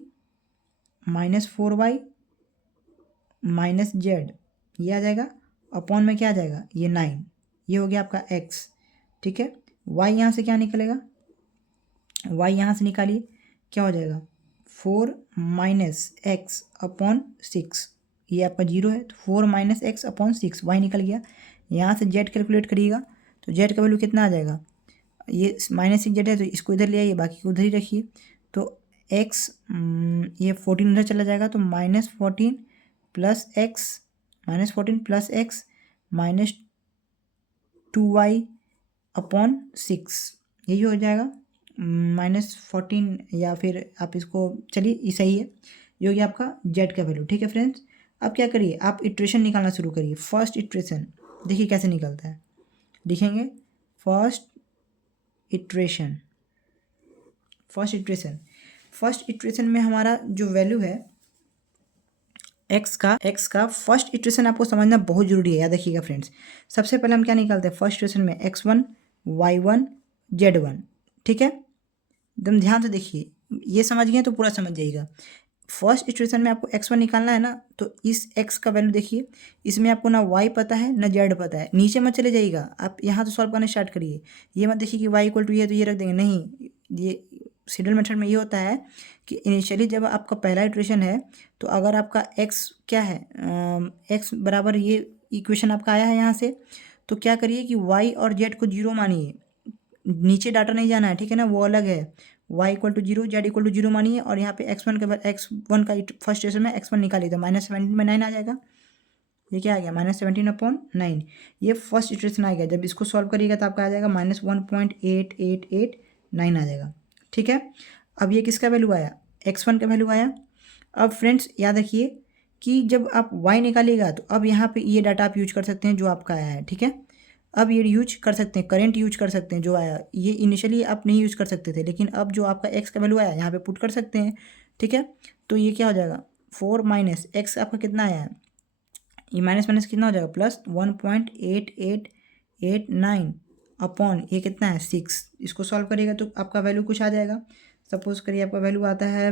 - 4y - z, ये आ जाएगा, अपॉन में क्या आ जाएगा ये 9, ये हो गया आपका x, ठीक है। y यहाँ से क्या निकलेगा, y यहाँ से निकालिए, क्या हो जाएगा 4 - x अपॉन 6, ये आपका 0 है, तो 4 - x अपॉन 6 y निकल गया। यहाँ से z कैलकुलेट करिएगा, तो z का वैल्यू कितना आ जाएगा, ये -6z है तो इसको इधर ले आइए, बाकी को उधर ही रखिए। तो x ये 14 उधर चला जाएगा, तो -14 + x -2y अपॉन 6, यही हो जाएगा -14, या फिर आप इसको, चलिए ये सही है, ये हो गया आपका z का वैल्यू, ठीक है फ्रेंड्स। अब क्या करिए, आप इटरेशन निकालना शुरू करिए। फर्स्ट इटरेशन देखिए कैसे निकलता है, लिखेंगे फर्स्ट इटरेशन में हमारा जो वैल्यू है x का फर्स्ट इटरेशन आपको समझना बहुत जरूरी है, याद रखिएगा फ्रेंड्स। सबसे पहले हम क्या निकालते हैं फर्स्ट इटरेशन में x1 y1 z1, ठीक है, एकदम ध्यान से देखिए, ये समझ गए तो पूरा समझ जाइएगा। फर्स्ट इटरेशन में आपको x1 निकालना है ना, तो इस x का वैल्यू देखिए, इसमें आपको ना y पता है ना z पता है, नीचे मत चले जाइएगा, आप यहाँ से सॉल्व करना स्टार्ट करिए। ये मत देखिए कि y = ये है तो ये रख देंगे, नहीं, ये सीरियल मेथड में ये होता है कि इनिशियली जब आपका पहला इटरेशन है तो अगर आपका x क्या है x बराबर ये इक्वेशन आपका आया है यहाँ से, तो क्या करिए कि y और z को 0 मानिए, नीचे डाटा नहीं जाना है, ठीक है ना, वो अलग है, y = 0 z = 0 मानिए, और यहाँ पे x1 के बाद x1 का फर्स्ट इटरेशन में x1 निकालिए, तो -17 में 9 आ जाएगा, ये क्या आ गया -17/9, ये फर्स्ट इटरेशन आ गया। जब इसको सॉल्व करिएगा तो आपका आ जाएगा -1.8889 आ जाएगा, ठीक है। अब ये किसका वैल्यू आया, x1 का वैल्यू आया। अब फ्रेंड्स याद रखिए कि जब आप y निकालिएगा तो अब यहाँ पे ये डाटा आप यूज कर सकते हैं जो आपका आया है, ठीक है। अब ये यूज कर सकते हैं, करेंट यूज कर सकते हैं जो आया, ये इनिशियली आप नहीं यूज कर सकते थे, लेकिन अब जो आपका एक्स का वैल्यू आया यहाँ पे पुट कर सकते हैं, ठीक है। तो ये क्या हो जाएगा, 4 माइनस एक्स आपका कितना आया है, ये माइनस माइनस कितना हो जाएगा, प्लस 1.8889 अपॉन ये कितना है 6। इसको सॉल्व करिएगा तो आपका वैल्यू कुछ आ जाएगा। सपोज करिए आपका वैल्यू आता है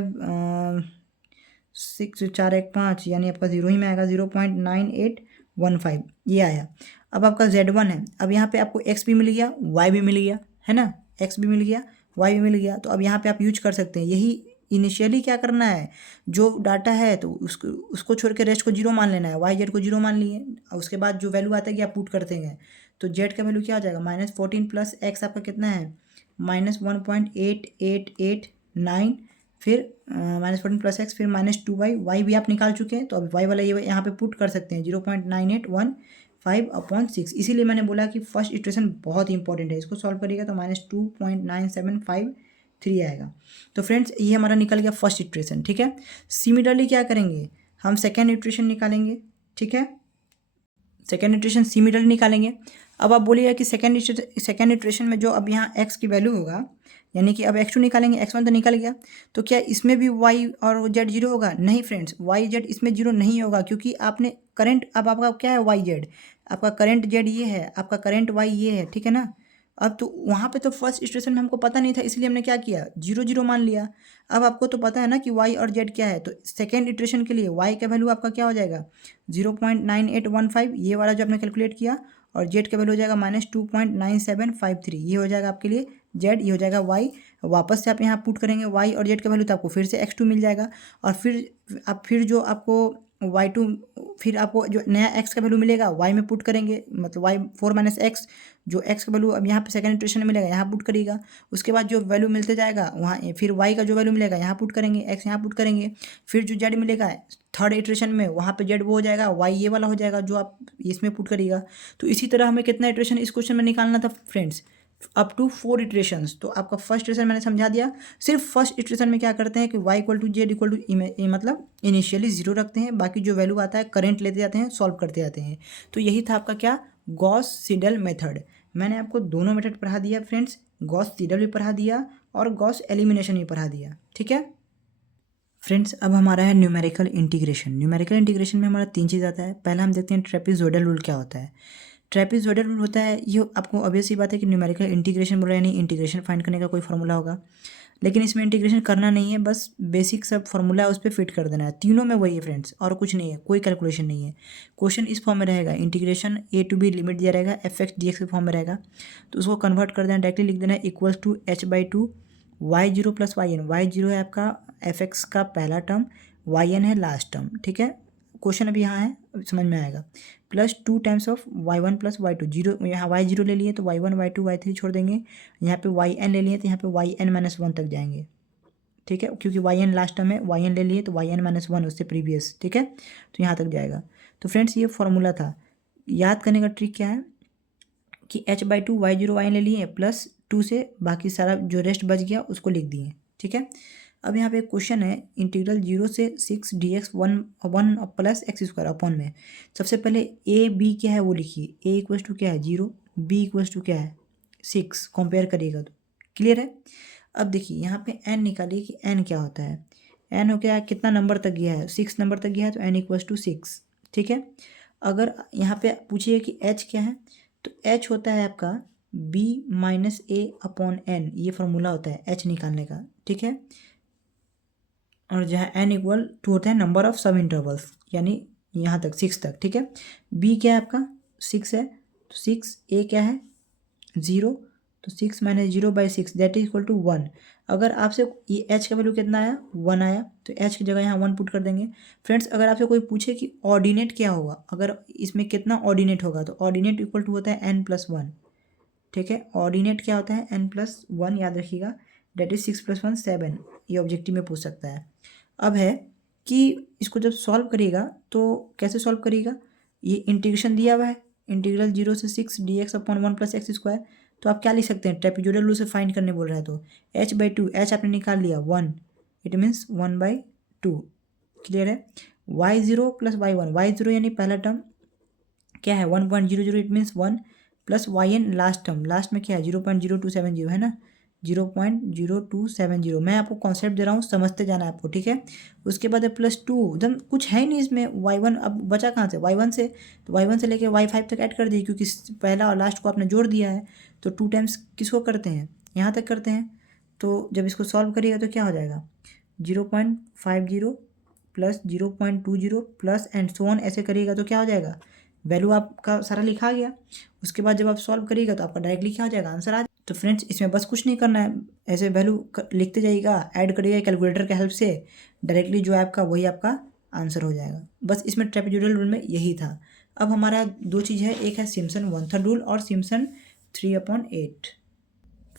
6 4 1 5, यानी आपका 0 ही में आएगा, 0.9815 ये आया। अब आपका Z1 है, अब यहाँ पे आपको x भी मिल गया, y भी मिल गया, है ना, x भी मिल गया, y भी मिल गया। तो अब यहाँ पे आप यूज कर सकते हैं, यही इनिशियली क्या करना है, जो डाटा है तो उसको छोड़ के रेस्ट को जीरो मान लेना है, वाई जेड को जीरो मान लिए, और उसके बाद जो वैल्यू आता है कि आप पुट करते हैं, तो जेड का वैल्यू क्या आ जाएगा, -14 प्लस एक्स आपका कितना है, -1.8889, फिर -14 प्लस एक्स, फिर -2y, वाई भी आप निकाल चुके हैं, तो अब वाई वाला ये यहाँ पे पुट कर सकते हैं 0.9815/6। इसीलिए मैंने बोला कि फर्स्ट इटरेशन बहुत इंपॉर्टेंट है, इसको सॉल्व करिएगा तो -2.9753 आएगा। तो फ्रेंड्स ये हमारा निकल गया फर्स्ट इटरेशन, ठीक है। सिमिलरली क्या करेंगे, हम सेकेंड इटरेशन निकालेंगे, ठीक है, सेकेंड इटरेशन सिमिलरली निकालेंगे। अब आप बोलिएगा कि सेकेंड इटरेशन में जो अब यहाँ x की वैल्यू होगा, यानी कि अब x2 निकालेंगे, x1 तो निकल गया, तो क्या इसमें भी y और z जीरो होगा, नहीं फ्रेंड्स, y z इसमें जीरो नहीं होगा, क्योंकि आपने करंट, अब आपका क्या है y z, आपका करंट z ये है, आपका करंट y ये है, ठीक है ना। अब तो वहाँ पे तो फर्स्ट इटरेशन में हमको पता नहीं था, इसलिए हमने क्या किया, 0 0 मान लिया। अब आपको तो पता है ना कि y और z क्या है, तो सेकेंड इटरेशन के लिए y का वैल्यू आपका क्या हो जाएगा, 0.9815, ये वाला जो आपने कैलकुलेट किया, और जेड का वैल्यू हो जाएगा -2.9753, ये हो जाएगा आपके लिए जेड, ये हो जाएगा वाई। वापस से आप यहाँ पुट करेंगे वाई और जेड का वैल्यू, तो आपको फिर से x2 मिल जाएगा, और फिर जो आपको y2, फिर आपको जो नया x का वैल्यू मिलेगा y में पुट करेंगे, मतलब y 4 माइनस एक्स, जो x का वैल्यू अब यहाँ पे सेकंड इटरेशन में मिलेगा यहाँ पुट करिएगा। उसके बाद जो वैल्यू मिलते जाएगा वहाँ, फिर y का जो वैल्यू मिलेगा यहाँ पुट करेंगे, x यहाँ पुट करेंगे, फिर जो z मिलेगा थर्ड इटरेशन में वहाँ पे z वो हो जाएगा, y ये वाला हो जाएगा जो आप इसमें पुट करिएगा। तो इसी तरह हमें कितना इटरेशन इस क्वेश्चन में निकालना था फ्रेंड्स, अप टू 4 इटरेशंस। तो आपका फर्स्ट इटरेशन मैंने समझा दिया। सिर्फ फर्स्ट इटरेशन में क्या करते हैं कि y equal to Z equal to मतलब इनिशियली 0 रखते हैं, बाकी जो वैल्यू आता है करंट लेते जाते हैं, सॉल्व करते जाते हैं। तो यही था आपका क्या, गॉस सीडल मेथड। मैंने आपको दोनों मेथड पढ़ा दिया फ्रेंड्स, गॉस सीडल भी पढ़ा दिया और गॉस एलिमिनेशन भी पढ़ा दिया, ठीक है फ्रेंड्स। अब हमारा है न्यूमेरिकल इंटीग्रेशन। न्यूमेरिकल इंटीग्रेशन में हमारा 3 चीज़ आता है। पहला हम देखते हैं ट्रेपेजोइडल रूल क्या होता है। ट्रेपेजोइडल रूल होता है, ये आपको ऑब्वियस ही बात है कि न्यूमेरिकल इंटीग्रेशन बोल रहा है, यानी इंटीग्रेशन फाइंड करने का कोई फार्मूला होगा, लेकिन इसमें इंटीग्रेशन करना नहीं है, बस बेसिक सब फार्मूला है उस पर फिट कर देना है। तीनों में वही है फ्रेंड्स, और कुछ नहीं है, कोई कैलकुलेशन नहीं है। क्वेश्चन इस फॉर्म में रहेगा, integration a to b limit दिया रहेगा, fx dx के फॉर्म में रहेगा, तो उसको कन्वर्ट कर देना, डायरेक्टली लिख देना है equals to h/2 y0 plus yn। y0 है आपका fx का पहला टर्म, yn है लास्ट टर्म, ठीक है। क्वेश्चन अभी यहाँ है, समझ में आएगा, plus 2 times of y1 plus y2, zero यहाँ y0 ले लिए तो y1 y2 y3 छोड़ देंगे, यहाँ पे yn ले लिए तो यहाँ पे yn-1 तक जाएंगे, ठीक है, क्योंकि yn लास्ट टर्म है, yn ले लिए तो yn-1 उससे प्रीवियस, ठीक है, तो यहाँ तक जाएगा। तो फ्रेंड्स ये फॉर्मूला था। याद करने का ट्रिक क्या है कि h/2 y0 yn ले लिए, प्लस 2 से बाकी सारा जो रेस्ट बच गया उसको लिख दिए, ठीक है। अब यहाँ पे एक क्वेश्चन है, इंटीग्रल 0 से 6 dx 1 plus x square upon में। सबसे पहले ए बी क्या है वो लिखिए, ए इक्वल्स टू क्या है 0, बी इक्वल्स टू क्या है 6, कंपेयर करिएगा तो क्लियर है। अब देखिए यहाँ पे एन निकालिए कि एन क्या होता है। एन हो गया कितना नंबर तक गया है, 6 नंबर तक गया है, तो एन इक्वल्स टू 6, ठीक है। अगर यहाँ पे पूछिए कि एच क्या है, तो एच होता है आपका b माइनस ए अपॉन एन, ये फार्मूला होता है एच निकालने का, ठीक है। और जहाँ n इक्वल टू होता है नंबर ऑफ सब इंटरवल्स, यानी यहाँ तक 6 तक, ठीक है। b क्या है आपका 6 है, तो 6, a क्या है 0, तो 6 minus 0/6 that is equal to 1। अगर आपसे ये h का वैल्यू कितना आया 1 आया, तो h की जगह यहाँ 1 पुट कर देंगे। फ्रेंड्स अगर आपसे कोई पूछे कि ऑर्डिनेट क्या होगा, अगर इसमें कितना ऑर्डिनेट होगा, तो ऑर्डिनेट इक्वल टू होता है n+1, ठीक है। ऑर्डिनेट क्या होता है n+1, याद रखिएगा, डेट इज 6 + 1 7, ये ऑब्जेक्टिव में पूछ सकता है। अब है कि इसको जब सॉल्व करिएगा तो कैसे सॉल्व करिएगा, ये इंटीग्रेशन दिया हुआ है, इंटीग्रल 0 से 6 dx upon 1 plus x square, तो आप क्या लिख सकते हैं, ट्रेपेजोइडल रूल से फाइंड करने बोल रहा है, तो h/2, h आपने निकाल लिया 1, इट मीन्स 1/2, क्लियर है। y0 प्लस y1, y0 यानी पहला टर्म क्या है 1.00, it means 1, plus Y N last term, last में क्या है 0.0270 है ना, 0.0270। मैं आपको कॉन्सेप्ट दे रहा हूँ, समझते जाना है आपको, ठीक है। उसके बाद है +2, एकदम कुछ है ही नहीं इसमें, y1 अब बचा कहाँ से, y1 से, तो y1 से लेके y5 तक ऐड कर दी, क्योंकि पहला और लास्ट को आपने जोड़ दिया है। तो 2 टाइम्स किसको करते हैं, यहाँ तक करते हैं। तो जब इसको सॉल्व करिएगा तो क्या हो जाएगा 0.50 plus 0.20 plus and so on, ऐसे करिएगा तो क्या हो जाएगा, वैल्यू आपका सारा लिखा गया। उसके बाद जब आप सॉल्व करिएगा तो आपका डायरेक्टली क्या हो जाएगा, आंसर आ। तो फ्रेंड्स इसमें बस कुछ नहीं करना है, ऐसे वैल्यू लिखते जाइएगा, ऐड करिएगा कैलकुलेटर के हेल्प से, डायरेक्टली जो है आपका वही आपका आंसर हो जाएगा। बस इसमें ट्रेपेजोइडल रूल में यही था। अब हमारा दो चीज़ है, एक है सिम्पसन 1/3 रूल और सिम्पसन 3/8।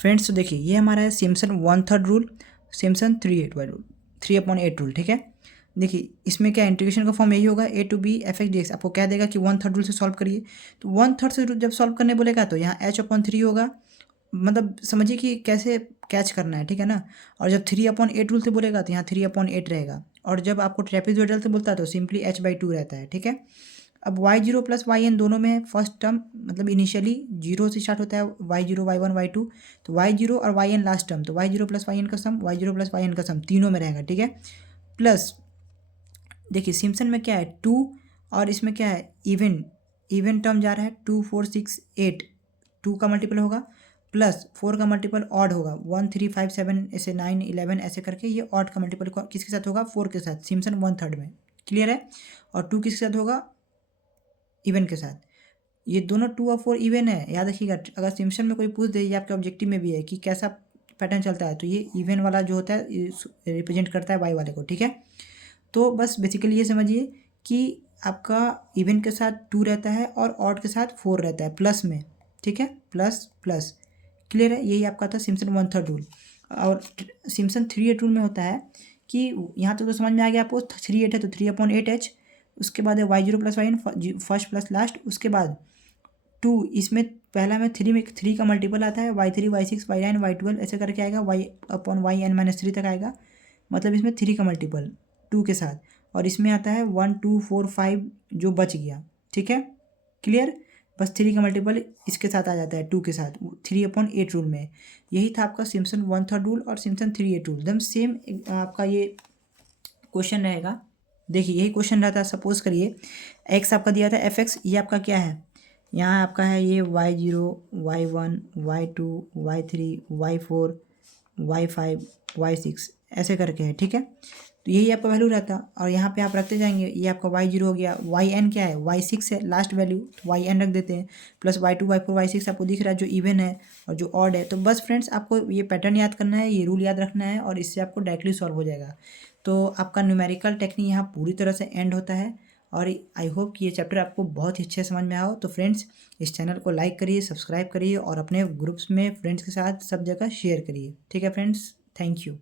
फ्रेंड्स तो देखिए ये हमारा है सिम्पसन 1/3 रूल, सिम्पसन 3/8 रूल, ठीक है। देखिए इसमें क्या इंटीग्रेशन का फॉर्म यही होगा, a to b f(x)dx। आपको क्या देगा कि 1/3 रूल से सॉल्व करिए, तो 1/3 से जब सॉल्व करने बोलेगा तो यहाँ h/3 होगा, मतलब समझिए कि कैसे कैच करना है, ठीक है ना। और जब 3/8 रूल से बोलेगा तो यहाँ 3/8 रहेगा, और जब आपको ट्रेपेजोइडल से बोलता है तो सिंपली h/2 रहता है, ठीक है। अब y0 प्लस yn दोनों में फर्स्ट टर्म, मतलब इनिशियली 0 से स्टार्ट होता है, y0 y1 y2, तो y0 और yn लास्ट टर्म, तो y0 प्लस yn का सम, y0 प्लस yn का सम तीनों में रहेगा, ठीक है। प्लस देखिए सिम्पसन में क्या है 2, और इसमें क्या है इवन टर्म जा रहा है 2 4 6 8, 2 का मल्टीपल होगा, प्लस 4 का मल्टीपल ऑड होगा 1 3 5 7 ऐसे 9 11 ऐसे करके, ये ऑड का मल्टीपल किसके साथ होगा, 4 के साथ, सिम्पसन 1/3 में, क्लियर है। और 2 किसके साथ होगा, इवन के साथ। ये दोनों 2 और 4 इवन है, याद रखिएगा। अगर सिम्पसन में कोई पूछ दे, ये आपके ऑब्जेक्टिव में भी है कि कैसा पैटर्न चलता है, तो ये इवन वाला जो होता है रिप्रेजेंट करता है वाई वाले को, ठीक है। तो बस बेसिकली ये समझिए कि आपका इवन के साथ 2 रहता है और ऑड के साथ 4 रहता है प्लस में, ठीक है, प्लस प्लस, क्लियर है। यही आपका था सिम्पसन 1/3 रूल। और सिम्पसन 3/8 रूल में होता है कि यहाँ तक तो समझ में आ गया आपको, 3/8 है तो 3/8h, उसके बाद है y0 plus yn first plus last, उसके बाद 2, इसमें पहला में 3 का मल्टीपल आता है, y3 y6 y9 y12 ऐसे करके आएगा, y/yn-3 तक आएगा, मतलब इसमें 3 का मल्टीपल 2 के साथ, और इसमें आता है 1 2 4 5 जो बच गया, ठीक है, क्लियर। बस 3 का मल्टीपल इसके साथ आ जाता है 2 के साथ 3/8 रूल में। यही था आपका सिम्पसन 1/3 रूल और सिम्पसन 3/8 रूल, एकदम सेम आपका ये क्वेश्चन रहेगा। देखिए यही क्वेश्चन रहता है, सपोज करिए x आपका दिया था fx, ये आपका क्या है, यहाँ आपका है ये y0 y1 y2 y3 y4 y5 y6 ऐसे करके है, ठीक है। तो यही आपका वैल्यू रहता, और यहाँ पे आप रखते जाएंगे, ये आपका y0 हो गया, yn क्या है y6 है लास्ट वैल्यू, तो yn रख देते हैं, प्लस y2 y4 y6 आपको दिख रहा है जो इवन है और जो ऑड है। तो बस फ्रेंड्स आपको ये पैटर्न याद करना है, ये रूल याद रखना है, और इससे आपको डायरेक्टली सॉल्व हो जाएगा। तो आपका न्यूमेरिकल टेक्निक यहाँ पूरी तरह से एंड होता है, और आई होप कि ये चैप्टर आपको बहुत ही अच्छे समझ में आओ। तो फ्रेंड्स इस चैनल को लाइक करिए, सब्सक्राइब करिए, और अपने ग्रुप्स में फ्रेंड्स के साथ सब जगह शेयर करिए, ठीक है फ्रेंड्स, थैंक यू।